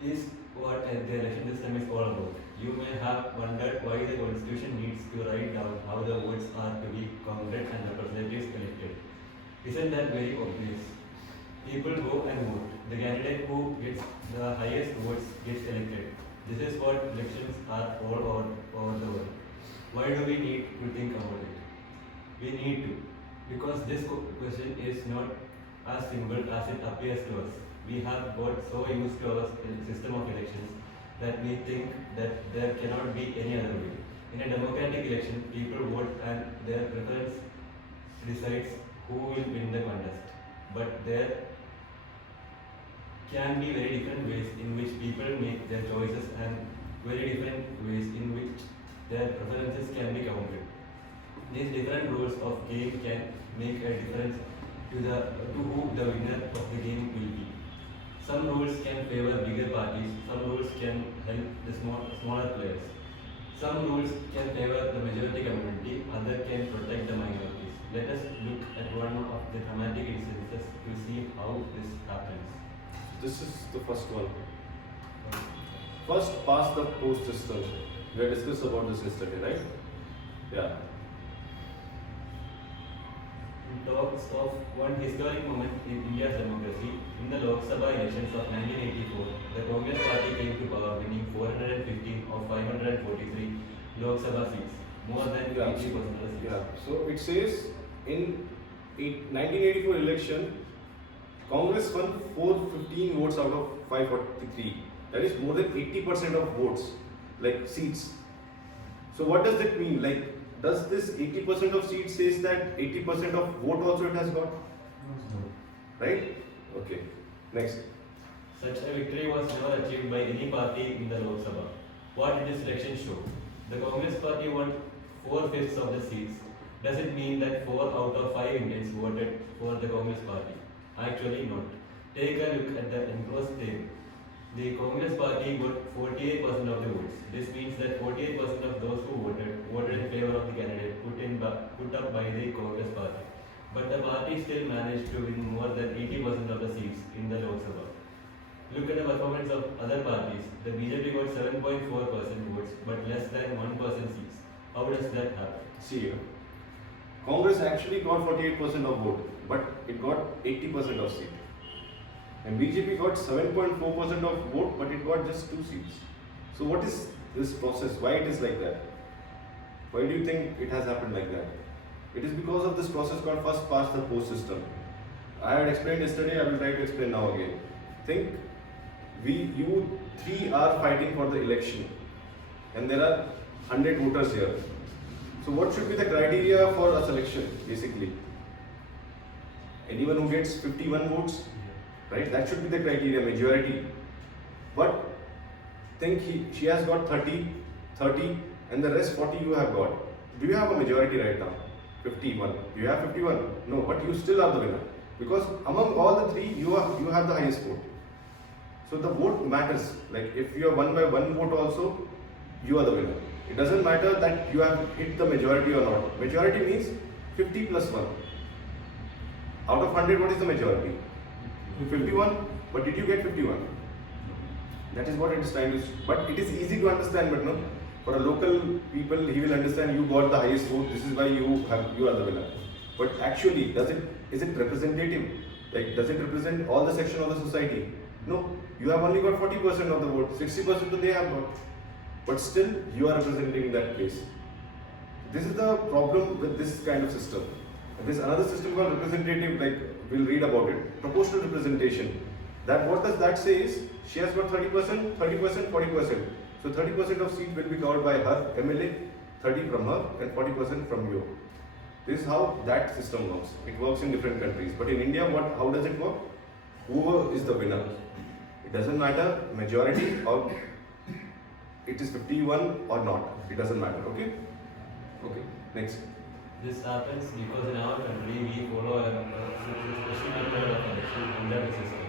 is what the election system is all about. You may have wondered why the constitution needs to write down how the votes are to be counted and representatives elected. Isn't that very obvious? People go and vote. The candidate who gets the highest votes gets elected. This is what elections are all over the world. Why do we need to think about it? We need to, because this question is not as simple as it appears to us. We have got so used to our system of elections that we think that there cannot be any other way. In a democratic election, people vote and their preference decides who will win the contest. But there can be very different ways in which people make their choices and very different ways in which their preferences can be counted. These different rules of game can make a difference to who the winner of the game will be. Some rules can favor bigger parties, some rules can help the smaller players. Some rules can favor the majority community, others can protect the minorities. Let us look at one of the dramatic instances to see how this happens. This is the first one. First past the post system. We have discussed about this yesterday, right? Yeah. Talks of one historic moment in India's democracy. In the Lok Sabha elections of 1984, the Congress party came to power, winning 415 of 543 Lok Sabha seats, more than 80% of the seats. Yeah. So it says in 1984 election, Congress won 415 votes out of 543. That is more than 80% of votes, like seats. So what does that mean? Like, does this 80% of seats says that 80% of vote also it has got? Right? Okay. Next. Such a victory was never achieved by any party in the Lok Sabha. What did this election show? The Congress party won 4/5 of the seats. Does it mean that 4 out of 5 Indians voted for the Congress party? Actually not. Take a look at the enclosed table. The Congress party got 48% of the votes. This means that 48% of those who voted in favor of the candidate put up by the Congress party. But the party still managed to win more than 80% of the seats in the Lok Sabha. Look at the performance of other parties. The BJP got 7.4% votes, but less than 1% seats. How does that happen? See here. Congress actually got 48% of vote, but it got 80% of seat. And BJP got 7.4% of vote, but it got just 2 seats. So what is this process? Why it is like that? Why do you think it has happened like that? It is because of this process called first past the post system. I had explained yesterday, I will try to explain now again. Think, you 3 are fighting for the election, and there are 100 voters here. So what should be the criteria for a selection, basically? Anyone who gets 51 votes, right? That should be the criteria, majority. But think she has got 30, and the rest 40 you have got. Do you have a majority right now? 51. Do you have 51? No, but you still are the winner. Because among all the 3, you have the highest vote. So the vote matters. Like if you are won by 1 vote also, you are the winner. It doesn't matter that you have hit the majority or not. Majority means 50 plus 1. Out of 100, what is the majority? 51. But did you get 51? That is what it is trying to. But it is easy to understand, but no. For a local people, he will understand you got the highest vote. This is why you are the winner. But actually, is it representative? Like, does it represent all the section of the society? No. You have only got 40% of the vote. 60% they have got. But still, you are representing that place. This is the problem with this kind of system. There is another system called representative, like we'll read about it. Proportional representation. That what does that say is, she has got 30%, 40%. So 30% of seat will be covered by her MLA, 30 from her, and 40% from you. This is how that system works. It works in different countries. But in India, how does it work? Whoever is the winner. It doesn't matter majority or it is 51 or not. It doesn't matter. Okay? Okay. Next. This happens because in our country we follow a special method of election under the system.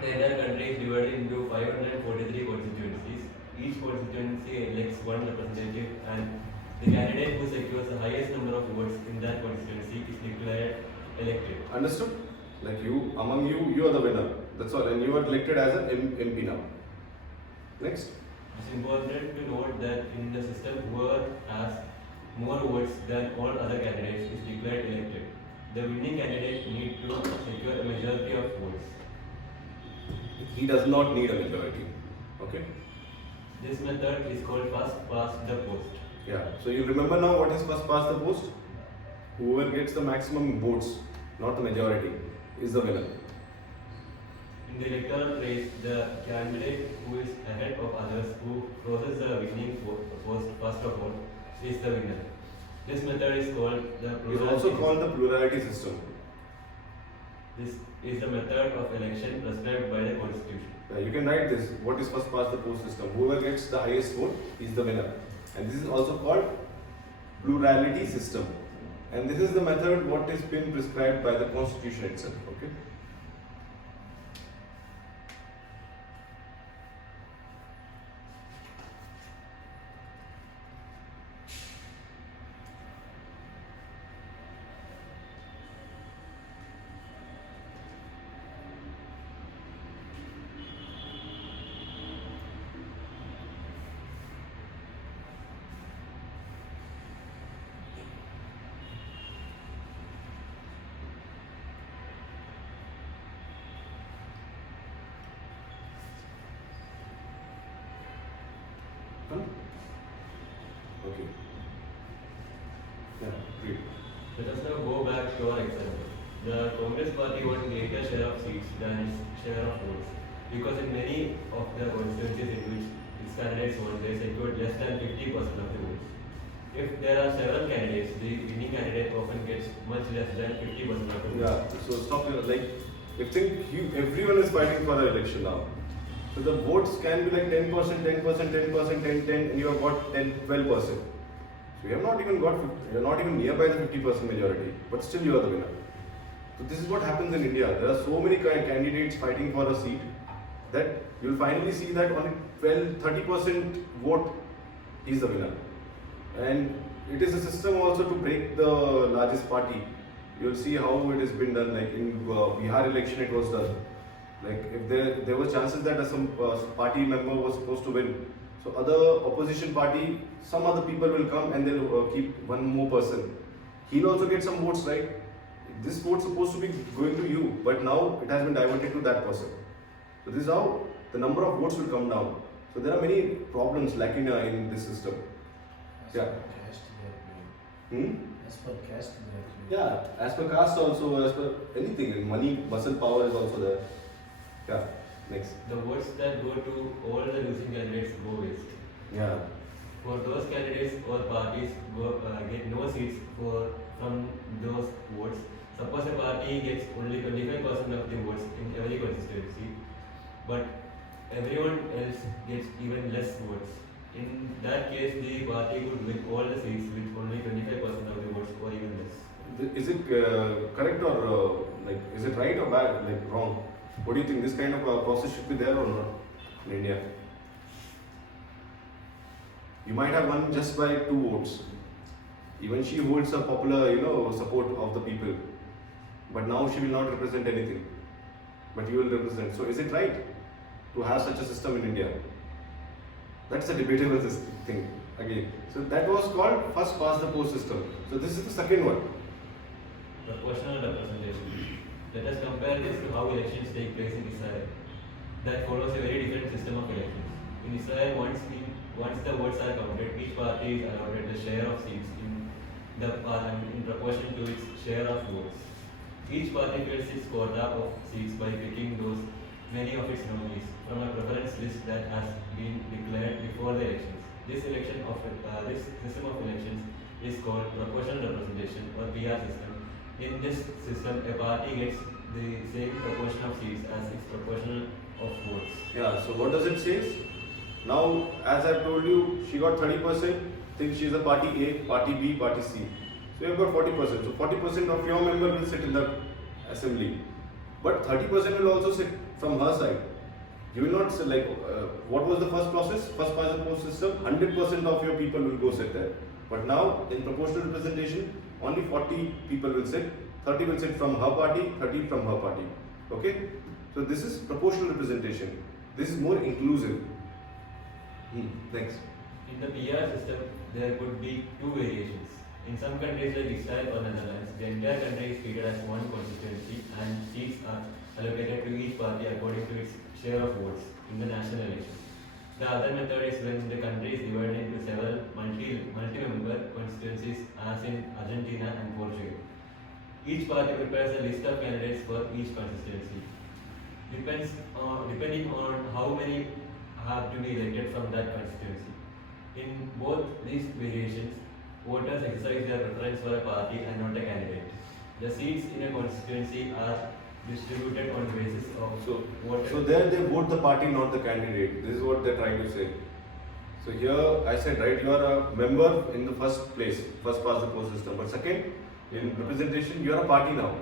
The entire country is divided into 543 constituencies. Each constituency elects one representative, and the candidate who secures the highest number of votes in that constituency is declared elected. Understood? Like you, among you, you are the winner. That's all. And you are elected as an MP now. Next. It's important to note that in the system, whoever has more votes than all other candidates is declared elected. The winning candidate needs to secure a majority of votes. He does not need a majority. Okay? This method is called first past the post. Yeah. So you remember now what is first past the post? Whoever gets the maximum votes, not the majority, is the winner. In the electoral race, the candidate who is ahead of others, who crosses the winning post first of all, is the winner. This method is called the plurality. It's also called the plurality system. This is the method of election prescribed by the constitution. You can write this. What is first past the post system? Whoever gets the highest vote is the winner. And this is also called plurality system. And this is the method what is been prescribed by the constitution itself. Okay. Okay. Yeah, great. Let us now go back to our example. The Congress party won greater share of seats than its share of votes, because in many of the constituencies in which its candidates won, they secured less than 50% of the votes. If there are several candidates, the winning candidate often gets much less than 50% of the votes. Yeah, so stop here. Like, if think you, everyone is fighting for an election now. So the votes can be like 10%, 10%, 10%, 10, 10, and you have got 10, 12%. So you have not even got, you are not even nearby the 50% majority, but still you are the winner. So this is what happens in India. There are so many candidates fighting for a seat that you will finally see that only 30% vote is the winner. And it is a system also to break the largest party. You will see how it has been done. Like in Bihar election, it was done. Like if there was chances that some party member was supposed to win, so other opposition party, some other people will come and they'll keep one more person. He'll also get some votes, right? This vote supposed to be going to you, but now it has been diverted to that person. So this is how the number of votes will come down. So there are many problems lacking in this system. Yeah. As per caste, Yeah, as per caste also, as per anything, money, muscle power is also there. Yeah, next. The votes that go to all the losing candidates go waste. Yeah. For those candidates or parties get no seats from those votes. Suppose a party gets only 25% of the votes in every constituency, but everyone else gets even less votes. In that case, the party could win all the seats with only 25% of the votes or even less. Is it correct or like is it right or bad, like wrong? What do you think? This kind of process should be there or not in India? You might have won just by 2 votes. Even she holds a popular, support of the people. But now she will not represent anything. But you will represent. So is it right to have such a system in India? That's a debatable thing again. So that was called first past the post system. So this is the second one. Proportional representation. Let us compare this to how elections take place in Israel. That follows a very different system of elections. In Israel, once the votes are counted, each party is allotted the share of seats in the parliament in proportion to its share of votes. Each party fills its quota of seats by picking many of its nominees from a preference list that has been declared before the elections. This system of elections is called proportional representation or PR system. In this system, a party gets the same proportion of seats as its proportion of votes. Yeah, so what does it say? Now, as I told you, she got 30%, think she is a party A, party B, party C. So you have got 40%. So 40% of your member will sit in the assembly. But 30% will also sit from her side. You will not say like, what was the first process? First past the post system, 100% of your people will go sit there. But now, in proportional representation, only 40 people will sit, 30 will sit from her party, 30 from her party. Okay? So this is proportional representation. This is more inclusive. Next. In the PR system, there could be two variations. In some countries like Israel or Netherlands, the entire country is treated as one constituency and seats are allocated to each party according to its share of votes in the national election. The other method is when the country is divided into several multi-member constituencies as in Argentina and Portugal. Each party prepares a list of candidates for each constituency. Depending on how many have to be elected from that constituency. In both these variations, voters exercise their preference for a party and not a candidate. The seats in a constituency are distributed on the basis of voters. So there they vote the party, not the candidate. This is what they're trying to say. So here I said, right, you are a member in the first place, first past the post system. But second, in representation, you are a party now.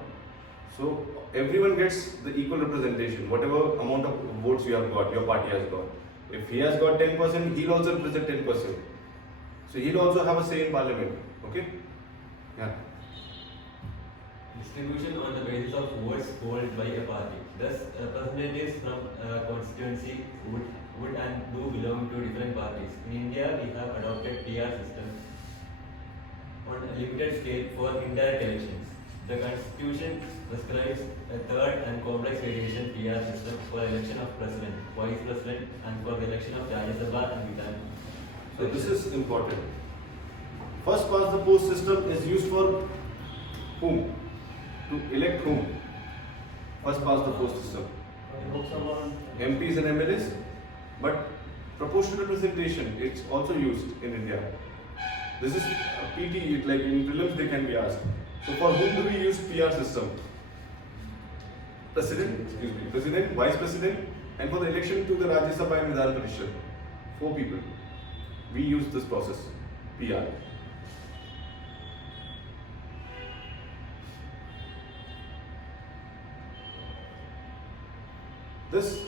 So everyone gets the equal representation, whatever amount of votes you have got, your party has got. If he has got 10%, he'll also represent 10%. So he'll also have a say in parliament. Okay? Yeah. Distribution on the basis of votes polled by a party. Thus, representatives from a constituency would and do belong to different parties. In India, we have adopted PR system on a limited scale for indirect elections. The Constitution prescribes a third and complex variation PR system for election of president, vice president, and for the election of Rajya Sabha and Vidhan. So this is important. First past the post system is used for whom? To elect whom? First past the post system. MPs and MLAs. But proportional representation, it's also used in India. This is a PT, like in prelims they can be asked. So for whom do we use PR system? President, Vice President, and for the election to the Rajya Sabha and Vidhan Parishad. 4 people. We use this process, PR. This,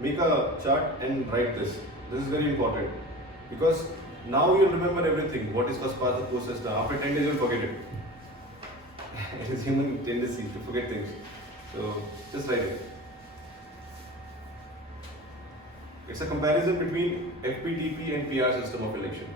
make a chart and write this. This is very important because now you'll remember everything. What is first past the post system? After 10 days, you'll forget it. It is human tendency to forget things. So just write it. It's a comparison between FPTP and PR system of election.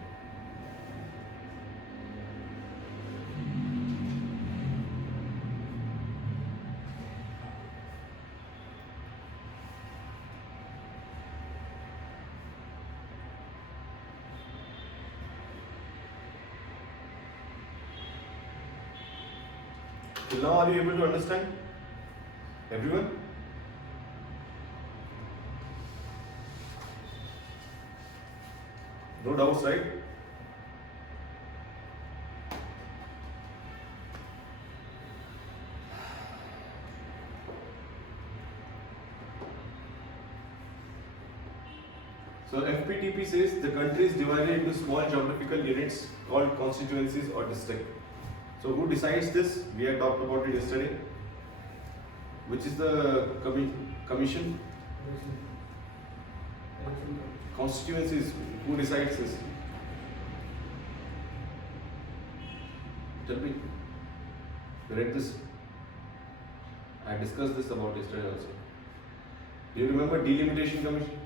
Till now, are you able to understand? Everyone? No doubts, right? So FPTP says the country is divided into small geographical units called constituencies or district. So who decides this? We had talked about it yesterday. Which is the commission? Constituencies. Who decides this? Tell me. You read this? I discussed this about yesterday also. Do you remember delimitation commission?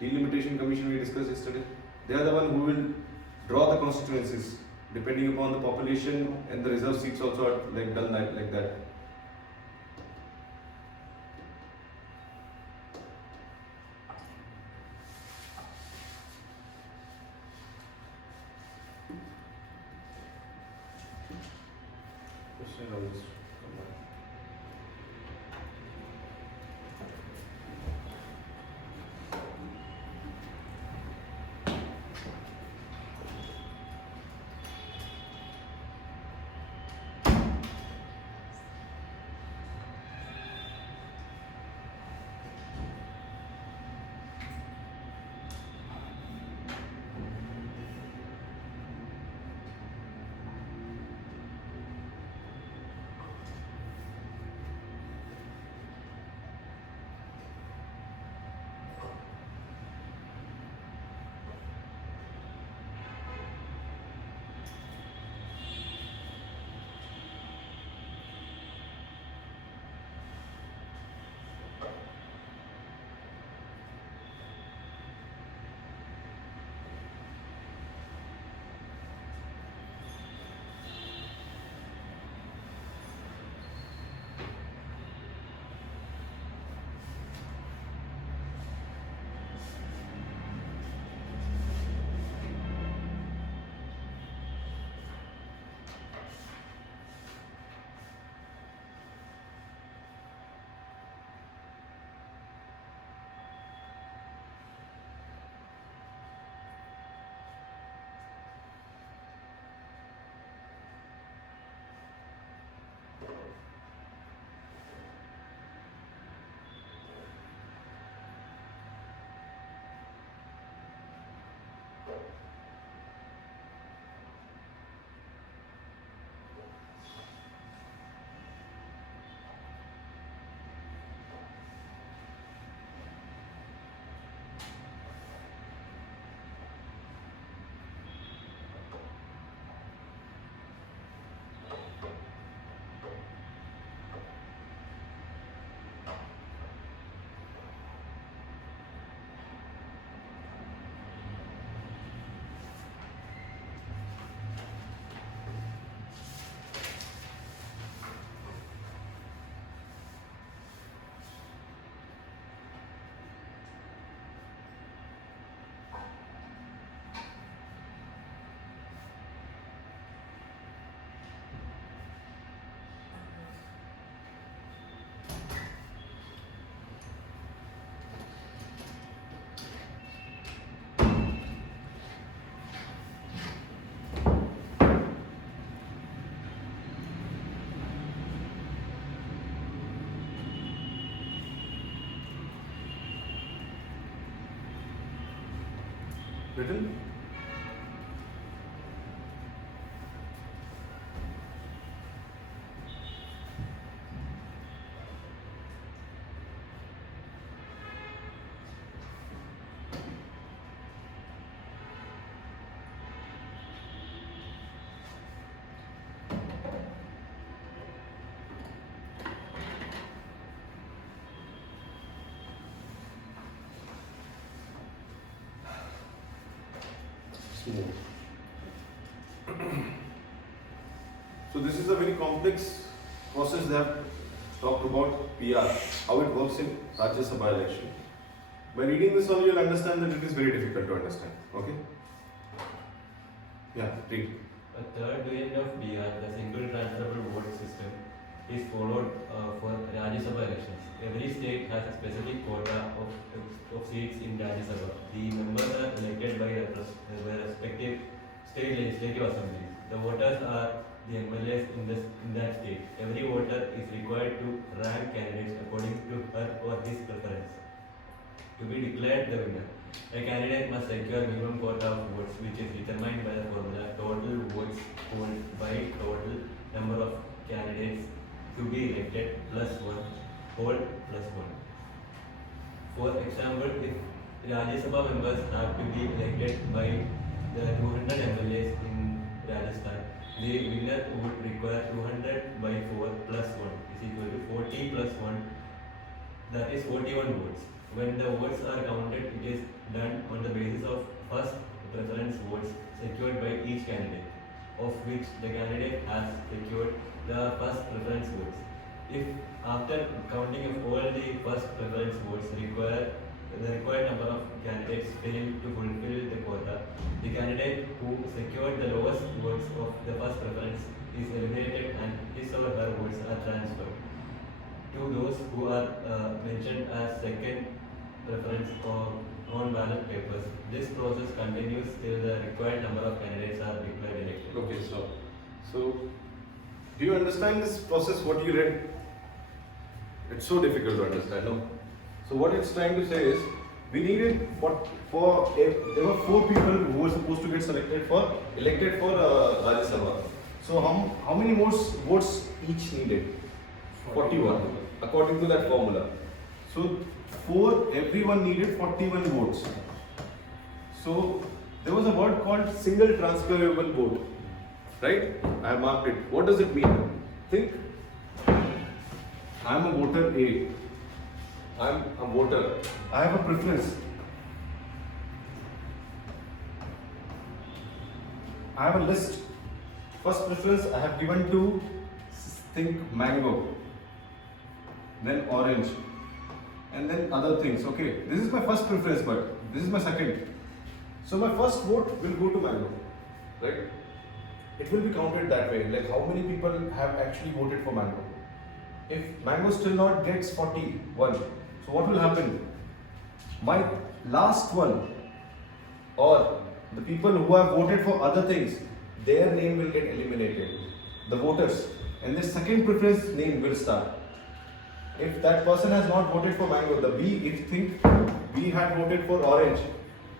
Delimitation commission we discussed yesterday. They are the one who will draw the constituencies depending upon the population, and the reserve seats also are like done like that. Question on this. written? So this is a very complex process they have talked about PR, how it works in Rajya Sabha election. By reading this all, you'll understand that it is very difficult to understand. Okay? Yeah, read. A third variant of DR, the single transferable vote system, is followed for Rajya Sabha elections. Every state has a specific quota of seats in Rajya Sabha. The members are elected by the respective state legislative assemblies. The voters are the MLAs in that state. Every voter is required to rank candidates according to her or his preference. To be declared the winner, a candidate must secure minimum quota of votes, which is determined by the formula total votes polled by total number of candidates to be elected plus 1, polled plus 1. For example, if Rajya Sabha members have to be elected by the 200 MLAs in Rajasthan, the winner would require 200 by 4 plus 1 is equal to 40 plus 1, that is 41 votes. When the votes are counted, it is done on the basis of first preference votes secured by each candidate, of which the candidate has secured the first preference votes. If after counting of all the first preference votes the required number of candidates fail to fulfill the quota, the candidate who secured the lowest votes of the first preference is eliminated and his or her votes are transferred to those who are mentioned as second preference on ballot papers. This process continues till the required number of candidates are declared elected. Okay, so do you understand this process? What you read? It's so difficult to understand. No. So what it's trying to say is, we needed there were 4 people who were supposed to get elected for Rajya Sabha. So how many more votes each needed? 41, according to that formula. So everyone needed 41 votes. So there was a word called single transferable vote, right? I have marked it. What does it mean? Think. I am a voter A. I am a voter. I have a preference. I have a list. First preference I have given to, think, mango, then orange, and then other things. Okay, this is my first preference, but this is my second. So my first vote will go to mango, right? It will be counted that way, like how many people have actually voted for mango. If mango still not gets 41, so what will happen? My last one, or the people who have voted for other things, their name will get eliminated, the voters, and the second preference name will start. If that person has not voted for mango, the B, if think B had voted for orange,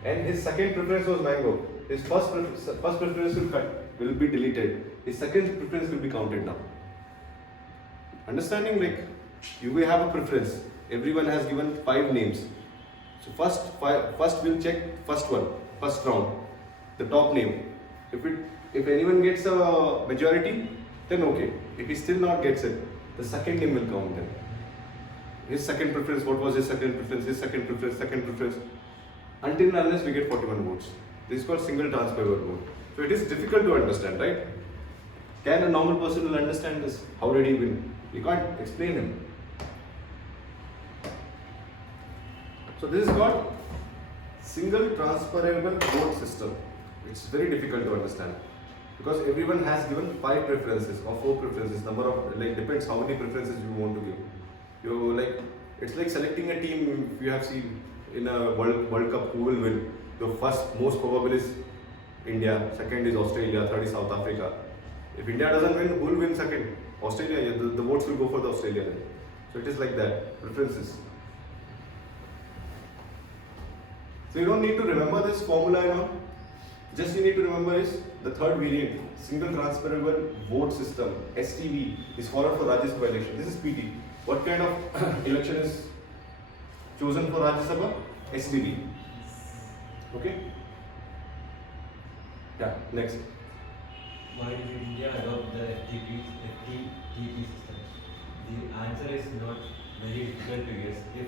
and his second preference was mango, his first preference will be deleted. His second preference will be counted now. Understanding, like you will have a preference. Everyone has given 5 names. So first we'll check first round, the top name. If anyone gets a majority, then okay. If he still not gets it, the second name will count then. His second preference, what was his second preference? His second preference, until and unless we get 41 votes. This is called single transferable vote. So it is difficult to understand, right? Can a normal person will understand this? How did he win? You can't explain him. So this is called single transferable vote system. It's very difficult to understand because everyone has given 5 preferences or 4 preferences. Number of, like, depends how many preferences you want to give. It's like selecting a team. If you have seen in a World Cup, who will win? The first most probable is India, second is Australia, third is South Africa. If India doesn't win, who will win second? Australia. The votes will go for the Australia then. So it is like that, preferences. So you don't need to remember this formula and all. Just you need to remember is the third variant, single transferable vote system, STV, is followed for Rajya Sabha election. This is PT. What kind of election is chosen for Rajya Sabha? STV. Okay? Yeah, next. Why did India adopt the FTTP system? The answer is not very difficult to guess. If you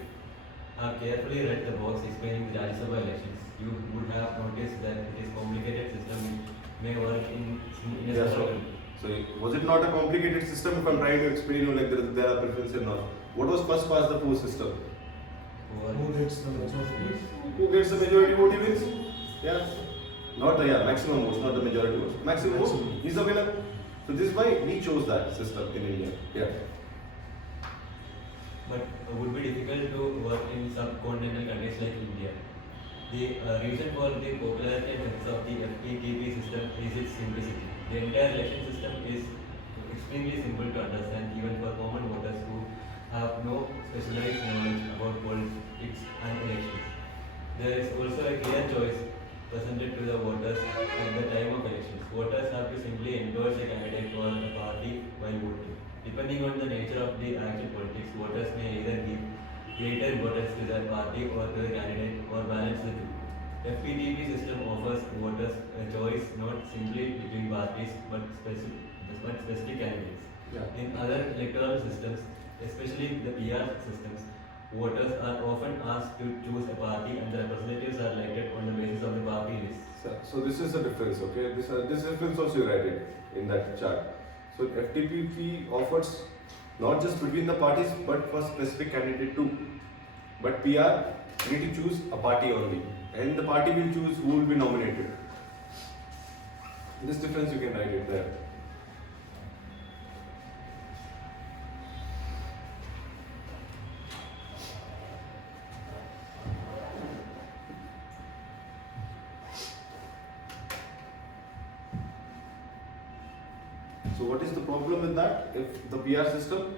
have carefully read the box explaining the Rajya Sabha elections, you would have noticed that it is a complicated system which may work in a Yeah, several. so was it not a complicated system if I'm trying to explain you like there are preferences and all? What was first past the post system? Who gets the majority? Who gets the majority vote he wins? Yeah. Not the maximum votes, not the majority votes. Maximum votes, he's the winner. So this is why we chose that system in India. Yeah. But would be difficult to work in subcontinental countries like India. The reason for the popularity and success of the FTTP system is its simplicity. The entire election system is extremely simple to understand even for common voters who have no specialized knowledge about politics and elections. There is also a clear choice presented to the voters at the time of elections. Voters have to simply endorse a candidate or a party while voting. Depending on the nature of the actual politics, voters may either give greater importance to the party or to the candidate or balance the two. FPTP system offers voters a choice not simply between parties but specific candidates. Yeah. In other electoral systems, especially the PR systems, voters are often asked to choose a party and the representatives are elected on the basis of the party list. So this is the difference, okay? This difference also you write it in that chart. So FTPP offers not just between the parties but for specific candidate too. But PR, you need to choose a party only, and the party will choose who will be nominated. This difference you can write it there. So what is the problem with that? If the PR system,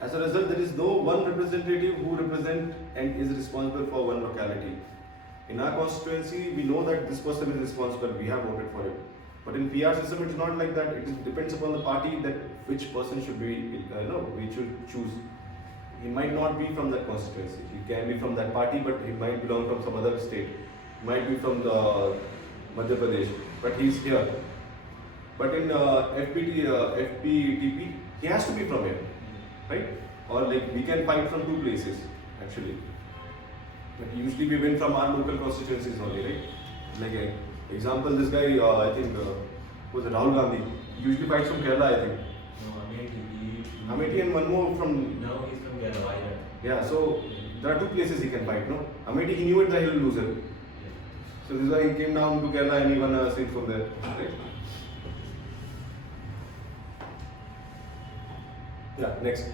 as a result, there is no one representative who represents and is responsible for one locality. In our constituency, we know that this person is responsible, we have voted for him. But in PR system, it's not like that. It depends upon the party that which person should be, we should choose. He might not be from that constituency. He can be from that party, but he might belong from some other state. He might be from the Madhya Pradesh, but he's here. But in FPTP, he has to be from here, right? Or like we can fight from two places, actually. But usually we win from our local constituencies only, right? Like example, this guy, I think, was it Rahul Gandhi? He usually fights from Kerala, I think. No, Amethi and one more from. Now he's from Kerala. Yeah, so there are two places he can fight, no? Amethi, he knew it that he will lose it. So this is why he came down to Kerala and he won a seat from there, right? Yeah, next.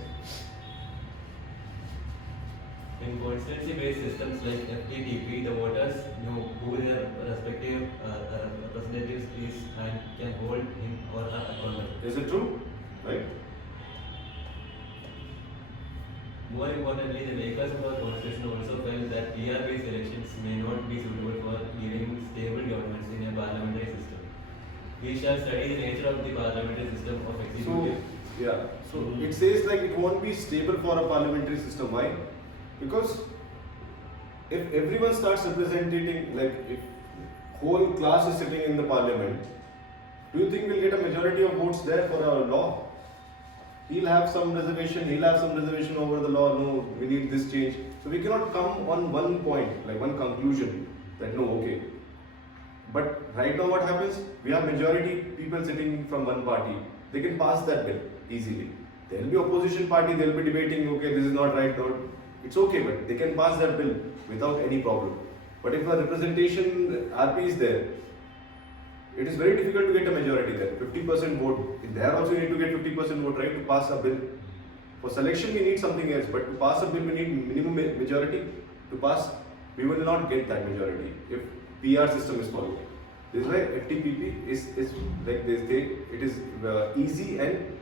In constituency-based systems like FTTP, the voters know who their respective representatives is and can hold him or her accountable. Is it true? Right? More importantly, the makers of our constitution also felt that PR-based elections may not be suitable for giving stable governments in a parliamentary system. We shall study the nature of the parliamentary system of executive. So it says like it won't be stable for a parliamentary system. Why? Because if everyone starts representing, like if whole class is sitting in the parliament, do you think we'll get a majority of votes there for a law? He'll have some reservation over the law. No, we need this change. So we cannot come on one point, like one conclusion that no, okay. But right now what happens? We have majority people sitting from one party. They can pass that bill easily. There will be opposition party, they will be debating, okay, this is not right, no. It's okay, but they can pass that bill without any problem. But if a representation RP is there, it is very difficult to get a majority there. 50% vote. In there also you need to get 50% vote, right, to pass a bill. For selection we need something else, but to pass a bill we need minimum majority. To pass, we will not get that majority if PR system is followed. This is why FTPP is like they say, it is easy, and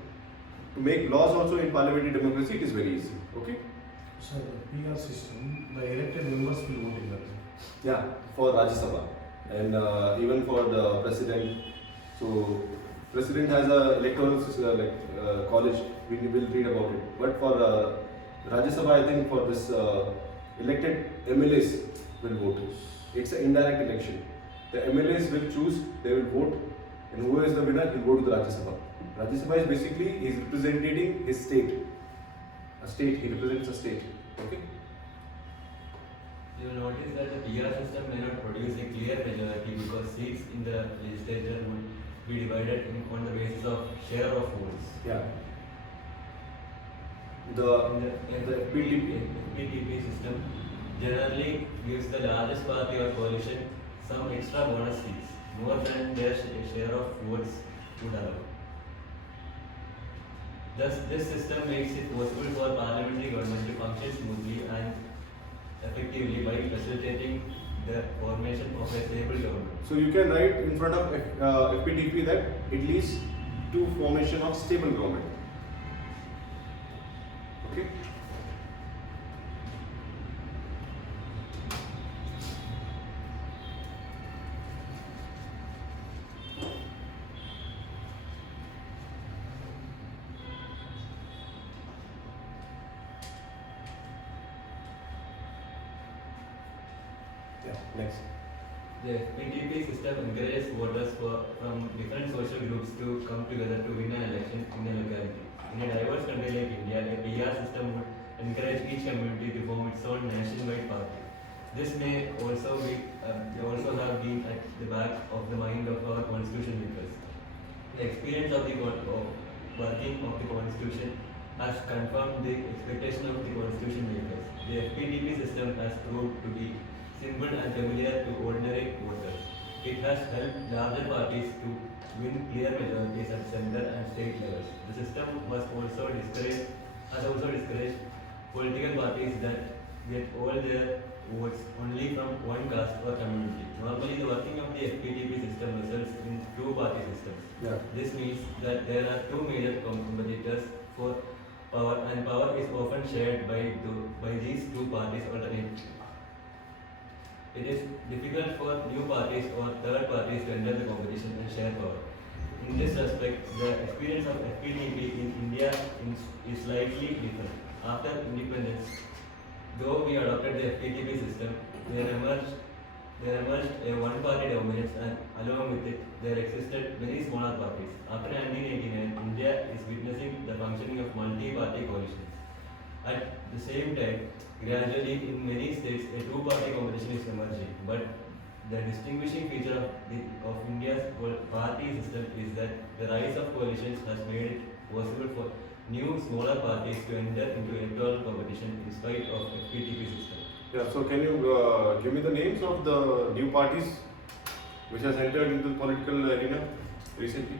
to make laws also in parliamentary democracy, it is very easy. Okay? So the PR system, the elected members will vote in that. Yeah, for Rajya Sabha and even for the president. So president has a electoral college. We will read about it. But for Rajya Sabha, I think for this elected MLAs will vote. It's an indirect election. The MLAs will choose. They will vote, and who is the winner, he'll go to the Rajya Sabha. Rajya Sabha is basically he's representing his state. A state. He represents a state. Okay. You will notice that the PR system may not produce a clear majority because seats in the legislature would be divided on the basis of share of votes. Yeah. In the FPTP system generally gives the largest party or coalition some extra bonus seats, more than their share of votes would allow. Thus, this system makes it possible for parliamentary government to function smoothly and effectively by facilitating the formation of a stable government. So you can write in front of FPTP that it leads to formation of stable government. Okay. Yeah. Next. The FPTP system encourages voters from different social groups to come together to win an election in a locality. In a diverse country like India, a PR system would encourage each community to form its own nationwide party. This may also have been at the back of the mind of our constitution makers. The experience of the working of the constitution has confirmed the expectation of the constitution makers. The FPTP system has proved to be simple and familiar to ordinary voters. It has helped larger parties to win clear majorities at center and state levels. The system has also discouraged political parties that get all their votes only from one caste or community. Normally, the working of the FPTP system results in two-party systems. Yeah. This means that there are two major competitors for power, and power is often shared by these two parties alternately. It is difficult for new parties or third parties to enter the competition and share power. In this respect, the experience of FPTP in India is slightly different. After independence, though we adopted the FPTP system, there emerged a one-party dominance, and along with it, there existed many smaller parties. After 1989, India is witnessing the functioning of multi-party coalitions. At the same time, gradually in many states, a two-party competition is emerging. But the distinguishing feature of India's party system is that the rise of coalitions has made it possible for new, smaller parties to enter into electoral competition in spite of FPTP system. Yeah. So can you give me the names of the new parties which has entered into the political arena recently?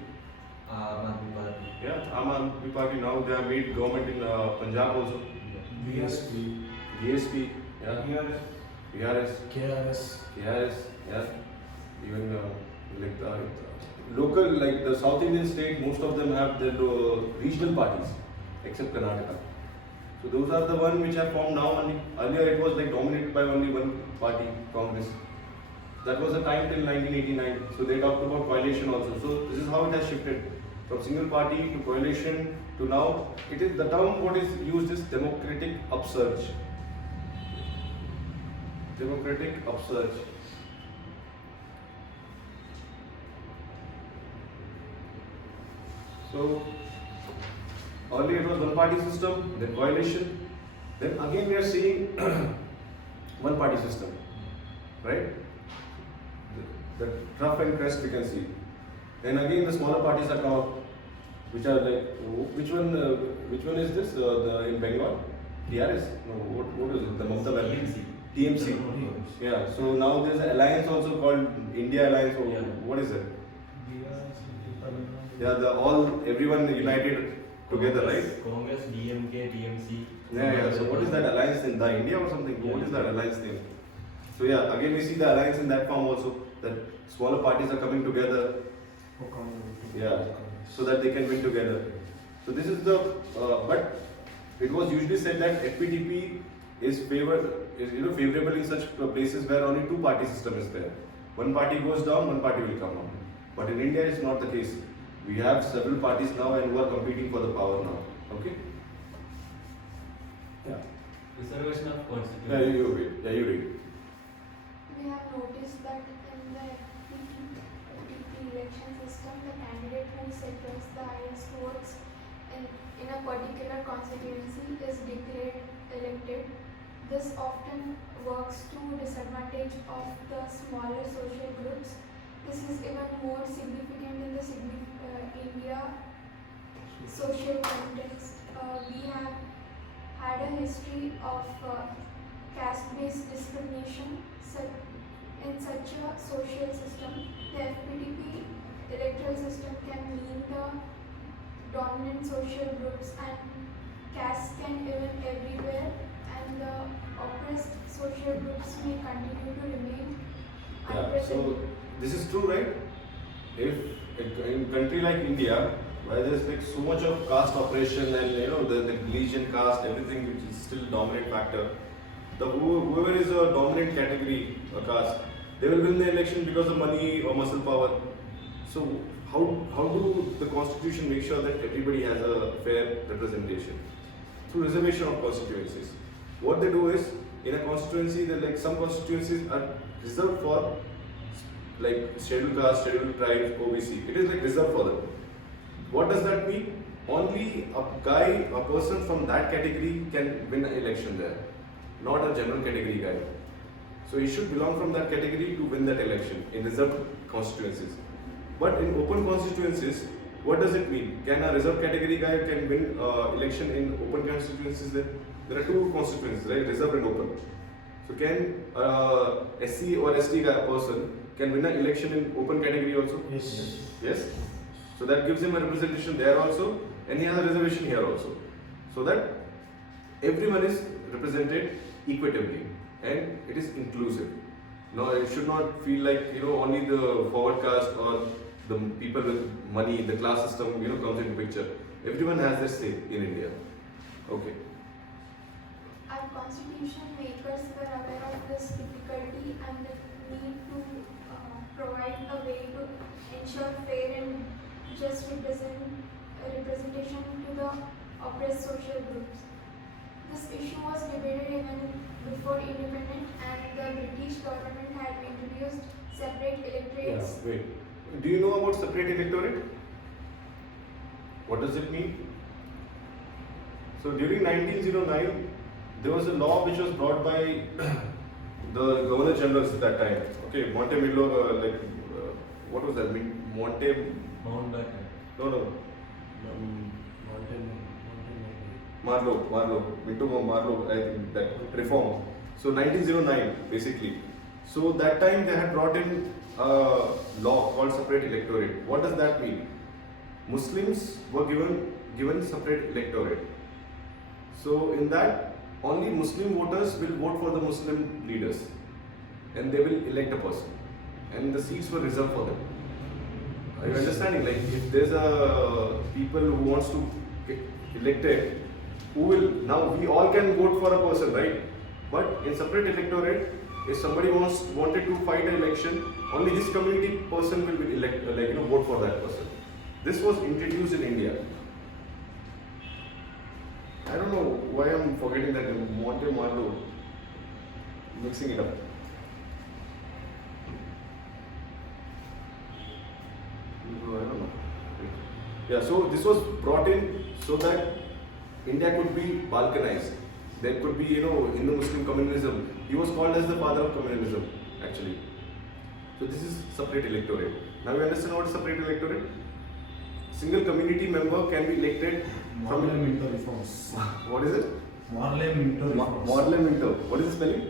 Aam Aadmi Party. Yeah, Aam Aadmi Party now they have made government in Punjab also. BSP, BSP, yeah. PRS, KRS. KRS, yeah. Even like the local, like the South Indian state, most of them have their regional parties, except Karnataka. So those are the one which have formed now only. Earlier it was like dominated by only one party, Congress. That was the time till 1989. So they talked about coalition also. So this is how it has shifted from single party to coalition to now. It is the term what is used is democratic upsurge. Democratic upsurge. So earlier it was one party system, then coalition, then again we are seeing one party system, right? The trough and crest we can see. Then again the smaller parties are come up, which are like which one is this? The in Bengal, TRS? No, what is it? The Mamata Bannerjee. TMC. Yeah. So now there is an alliance also called India Alliance. Or Yeah. what is it? Yeah, everyone united together, right? Congress, DMK, TMC. Yeah. So what is that alliance in the India or something? Yeah. What is that alliance thing? So yeah, again we see the alliance in that form also. That smaller parties are coming together. Yeah. So that they can win together. So this is the but it was usually said that FPTP is favorable in such places where only two-party system is there. One party goes down, one party will come up. But in India, it's not the case. We have several parties now and who are competing for the power now. Okay? Yeah. Reservation of constitution. Yeah, you read. Yeah, you read. We have noticed that in the FPT election system, the candidate who secures the highest votes in a particular constituency is declared elected. This often works to disadvantage of the smaller social groups. This is even more significant in the India social context. We have had a history of caste-based discrimination in such a social system. The FPTP electoral system can mean the dominant social groups, and caste can even everywhere, and the oppressed social groups may continue to remain Yeah, so unrepresented. this is true, right? If in a country like India, where there's like so much of caste oppression and the religion, caste, everything which is still dominant factor, whoever is a dominant category, a caste, they will win the election because of money or muscle power. So how do the constitution make sure that everybody has a fair representation? Through reservation of constituencies. What they do is, in a constituency, like some constituencies are reserved for like scheduled caste, scheduled tribes, OBC. It is like reserved for them. What does that mean? Only a person from that category can win an election there, not a general category guy. So he should belong from that category to win that election in reserved constituencies. But in open constituencies, what does it mean? Can a reserved category guy can win election in open constituencies? There are two constituencies, right? Reserved and open. So can SC or ST guy person can win an election in open category also? Yes. Yes. So that gives him a representation there also, and he has a reservation here also. So that everyone is represented equitably and it is inclusive. No, it should not feel like only the forward caste or the people with money, the class system comes into picture. Everyone has their say in India. Okay. Our constitution makers were aware of this difficulty and the need to provide a way to ensure fair and just representation to the oppressed social groups. This issue was debated even before independence, and the British government had introduced separate electorates. Yeah, wait. Do you know about separate electorate? What does it mean? So during 1909, there was a law which was brought by the Governor Generals at that time. Okay, what was that mean? Mountbatten. No. Marlow, I think that reform. So 1909 basically. So that time they had brought in a law called separate electorate. What does that mean? Muslims were given separate electorate. So in that, only Muslim voters will vote for the Muslim leaders, and they will elect a person, and the seats were reserved for them. Are you understanding? Like if there's a people who wants to get elected, now we all can vote for a person, right? But in separate electorate, if somebody wanted to fight an election, only his community person will be vote for that person. This was introduced in India. I don't know why I'm forgetting that Marlow, mixing it up. I don't know. Yeah, so this was brought in so that India could be balkanized. There could be, Hindu-Muslim communalism. He was called as the father of communalism, actually. So this is separate electorate. Now you understand what is separate electorate? Single community member can be elected from... Minto reforms. What is it? Morley Minto reforms. Morley Minto. What is the spelling?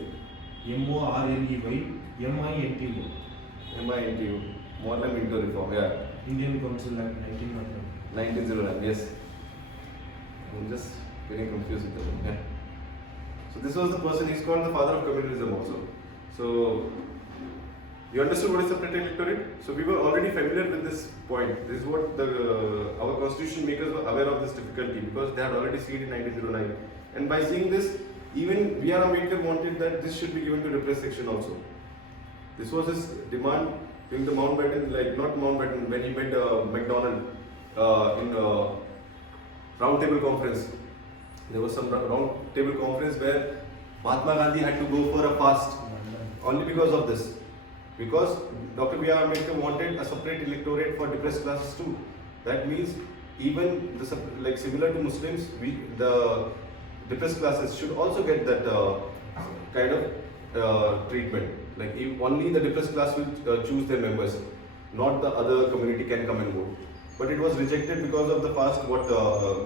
MORLEY MINTO. MINTO. Morley Minto reform, yeah. Indian Council Act 1909. 1909, yes. I'm just getting confused with them. Yeah. So this was the person, he's called the father of communalism also. So you understood what is separate electorate? So we were already familiar with this point. This is what our constitution makers were aware of this difficulty because they had already seen it in 1909. And by seeing this, Even B.R. Ambedkar wanted that this should be given to repressed section also. This was his demand during the Mountbatten, like not Mountbatten, when he met MacDonald in round table conference. There was some round table conference where Mahatma Gandhi had to go for a fast only because of this. Because Dr. B.R. Ambedkar wanted a separate electorate for depressed classes too. That means even the, like similar to Muslims, the depressed classes should also get that kind of treatment. Like if only the depressed class will choose their members, not the other community can come and vote. But it was rejected because of the fast what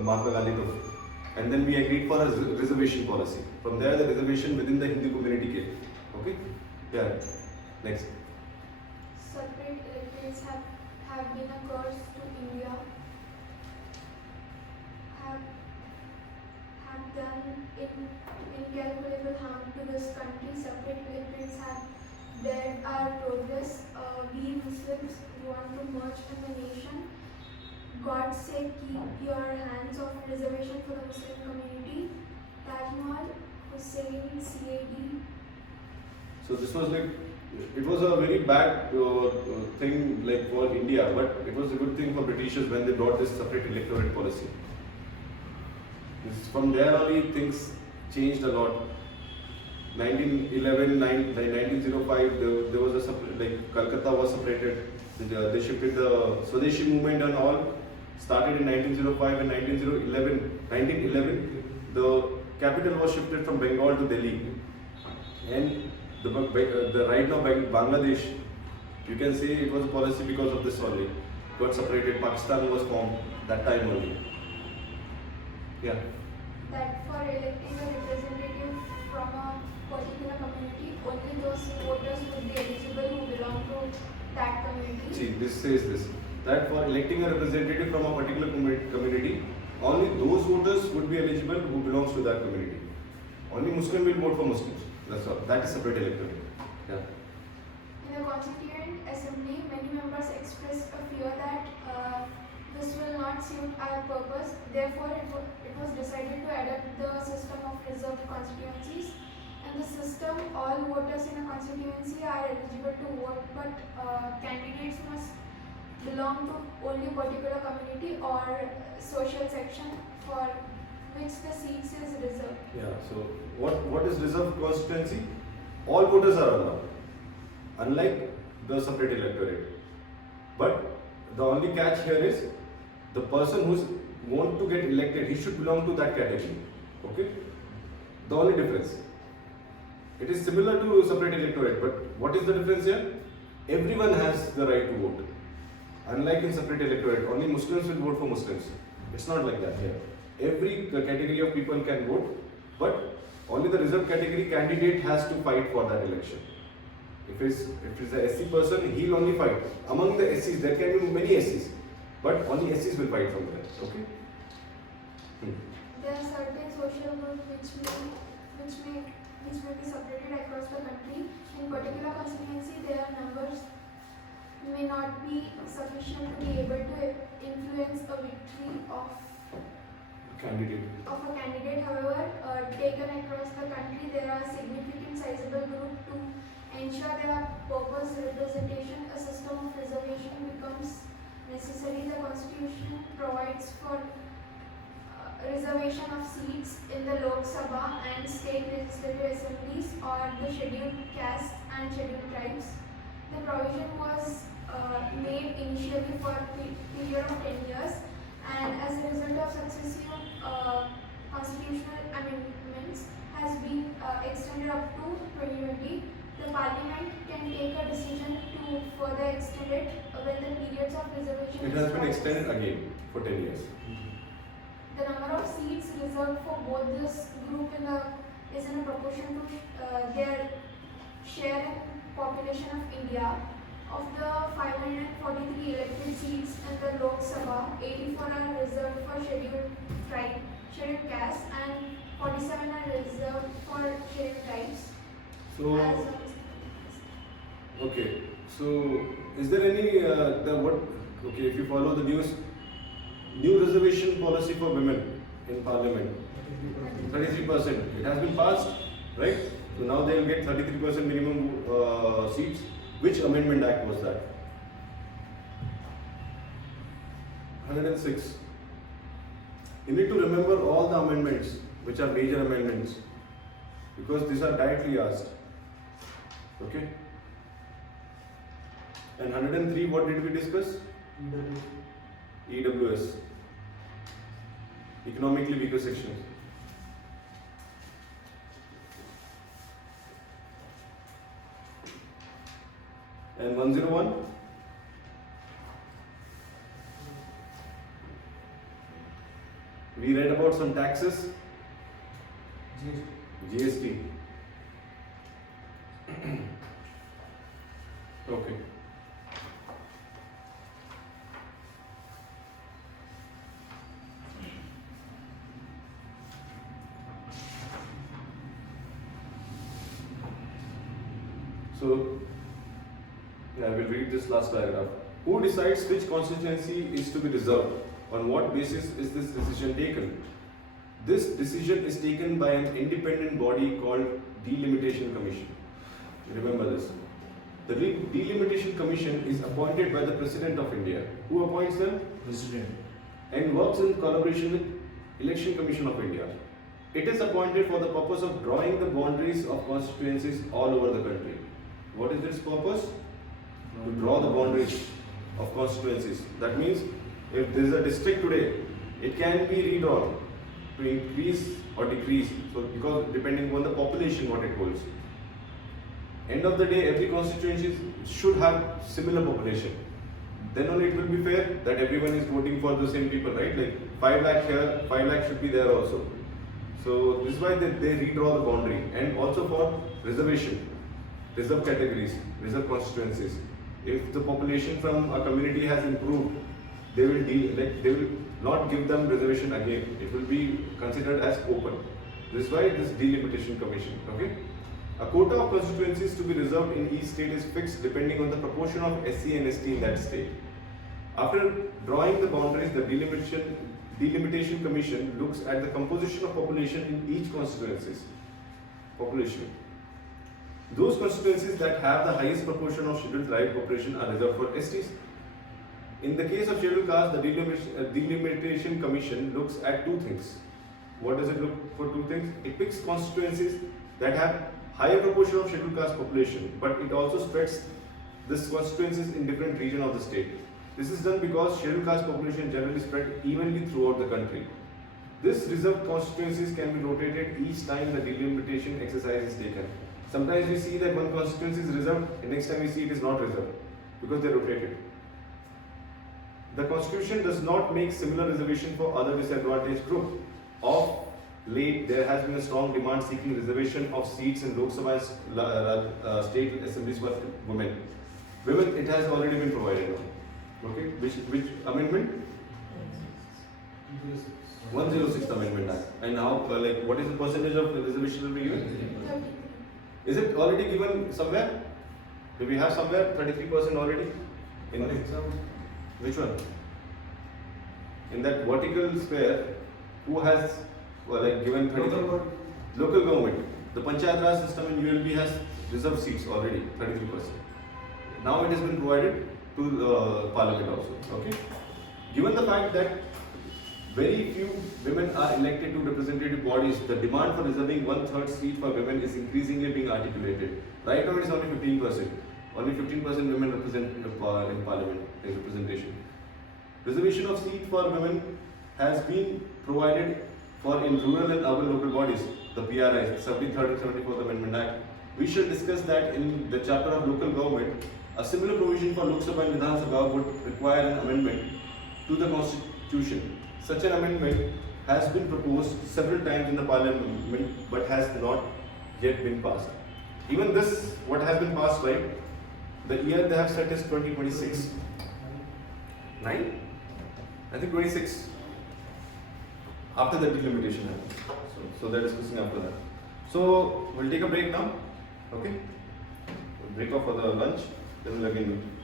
Mahatma Gandhi took. And then we agreed for a reservation policy. From there, the reservation within the Hindu community came. Okay? Yeah. Next. Separate electorates have been a curse to India. Have done incalculable harm to this country. Separate electorates have dead our progress. We Muslims want to merge in the nation. God's sake, keep your hands off reservation for the Muslim community. Taj Mahal, Hussein, CAD. So this was like, it was a very bad thing like for India, but it was a good thing for Britishers when they brought this separate electorate policy. From there only things changed a lot. 1911, 1905, there was a like Calcutta was separated. They shifted the Swadeshi movement and all started in 1905 and 1911 the capital was shifted from Bengal to Delhi, and the right now Bangladesh, you can say it was a policy because of this only. Got separated. Pakistan was formed that time only. Yeah. That for electing a representative from a particular community, only those voters would be eligible who belong to that community. See, this says this, that for electing a representative from a particular community, only those voters would be eligible who belongs to that community. Only Muslim will vote for Muslims. That's all. That is separate electorate. Yeah. In the Constituent Assembly, many members expressed a fear that this will not suit our purpose. Therefore, it was decided to adopt the system of reserved constituencies. And the system, all voters in a constituency are eligible to vote, but candidates must belong to only particular community or social section for which the seats is reserved. Yeah. So what is reserved constituency? All voters are allowed, unlike the separate electorate. But the only catch here is the person who's want to get elected, he should belong to that category. Okay. The only difference. It is similar to separate electorate, but what is the difference here? Everyone has the right to vote. Unlike in separate electorate, only Muslims will vote for Muslims. It's not like that here. Every category of people can vote, but only the reserved category candidate has to fight for that election. If it's a SC person, he'll only fight. Among the SCs, there can be many SCs, but only SCs will fight from there. Okay? There are certain social groups which may be separated across the country. In particular constituency, their numbers may not be sufficient to be able to influence a victory of a candidate. However, taken across the country, there are significant sizable group to ensure their purpose representation. A system of reservation becomes necessary. The Constitution provides for reservation of seats in the Lok Sabha and state legislative assemblies or the scheduled castes and scheduled tribes. The provision was made initially for a period of 10 years, and as a result of successive constitutional amendments has been extended up to 2020. The Parliament can take a decision to further extend it when the periods of reservation. It has been extended again for 10 years. The number of seats reserved for both this group is in a proportion to their share in population of India. Of the 543 elected seats in the Lok Sabha, 84 are reserved for scheduled tribe, scheduled caste, and 47 are reserved for scheduled tribes. So, okay. So, is there any if you follow the news, new reservation policy for women in Parliament? 33%. It has been passed, right? So now they will get 33% minimum seats. Which amendment act was that? 106. You need to remember all the amendments which are major amendments because these are directly asked. Okay? And 103, what did we discuss? EWS. Economically weaker sections. And 101? We read about some taxes. GST. Okay. So, I will read this last paragraph. Who decides which constituency is to be reserved? On what basis is this decision taken? This decision is taken by an independent body called Delimitation Commission. Remember this. The Delimitation Commission is appointed by the President of India. Who appoints them? President. And works in collaboration with Election Commission of India. It is appointed for the purpose of drawing the boundaries of constituencies all over the country. What is its purpose? To draw the boundaries of constituencies. That means if there is a district today, it can be redrawn to increase or decrease. So because depending on the population what it holds. End of the day, every constituency should have similar population. Then only it will be fair that everyone is voting for the same people, right? Like 5 lakh here, 5 lakh should be there also. So this is why they redraw the boundary. And also for reservation, reserve categories, reserve constituencies. If the population from a community has improved, they will not give them reservation again. It will be considered as open. This is why this delimitation commission. Okay. A quota of constituencies to be reserved in each state is fixed depending on the proportion of SC and ST in that state. After drawing the boundaries, the delimitation commission looks at the composition of population in each constituencies. Population. Those constituencies that have the highest proportion of scheduled tribe population are reserved for STs. In the case of scheduled caste, the delimitation commission looks at two things. What does it look for? Two things. It picks constituencies that have higher proportion of scheduled caste population, but it also spreads these constituencies in different regions of the state. This is done because scheduled caste population generally spread evenly throughout the country. This reserved constituencies can be rotated each time the delimitation exercise is taken. Sometimes we see that one constituency is reserved, and next time we see it is not reserved because they rotated. The constitution does not make similar reservation for other disadvantaged groups. Of late, there has been a strong demand seeking reservation of seats in Lok Sabha state assemblies for women. Women, it has already been provided now. Okay, which amendment? 106th Amendment Act. And now, what is the percentage of reservation will be given? Is it already given somewhere? Do we have somewhere 33% already? In For example, which one? In that vertical square, who has given 33%? Local government. The Panchayat Raj system in ULB has reserved seats already, 33%. Now it has been provided to the Parliament also. Okay. Given the fact that very few women are elected to representative bodies, the demand for reserving 1/3 seat for women is increasingly being articulated. Right now it is only 15%. Only 15% women represent in Parliament as representation. Reservation of seat for women has been provided for in rural and urban local bodies, the PRIs, 73rd and 74th Amendment Act. We shall discuss that in the chapter of local government. A similar provision for Lok Sabha and Vidhan Sabha would require an amendment to the Constitution. Such an amendment has been proposed several times in the Parliament but has not yet been passed. Even this, what has been passed, right? The year they have set is 2026. 9? I think 26. After the delimitation happens. So they're discussing after that. So we'll take a break now. Okay? We'll break off for the lunch. Then we'll again meet.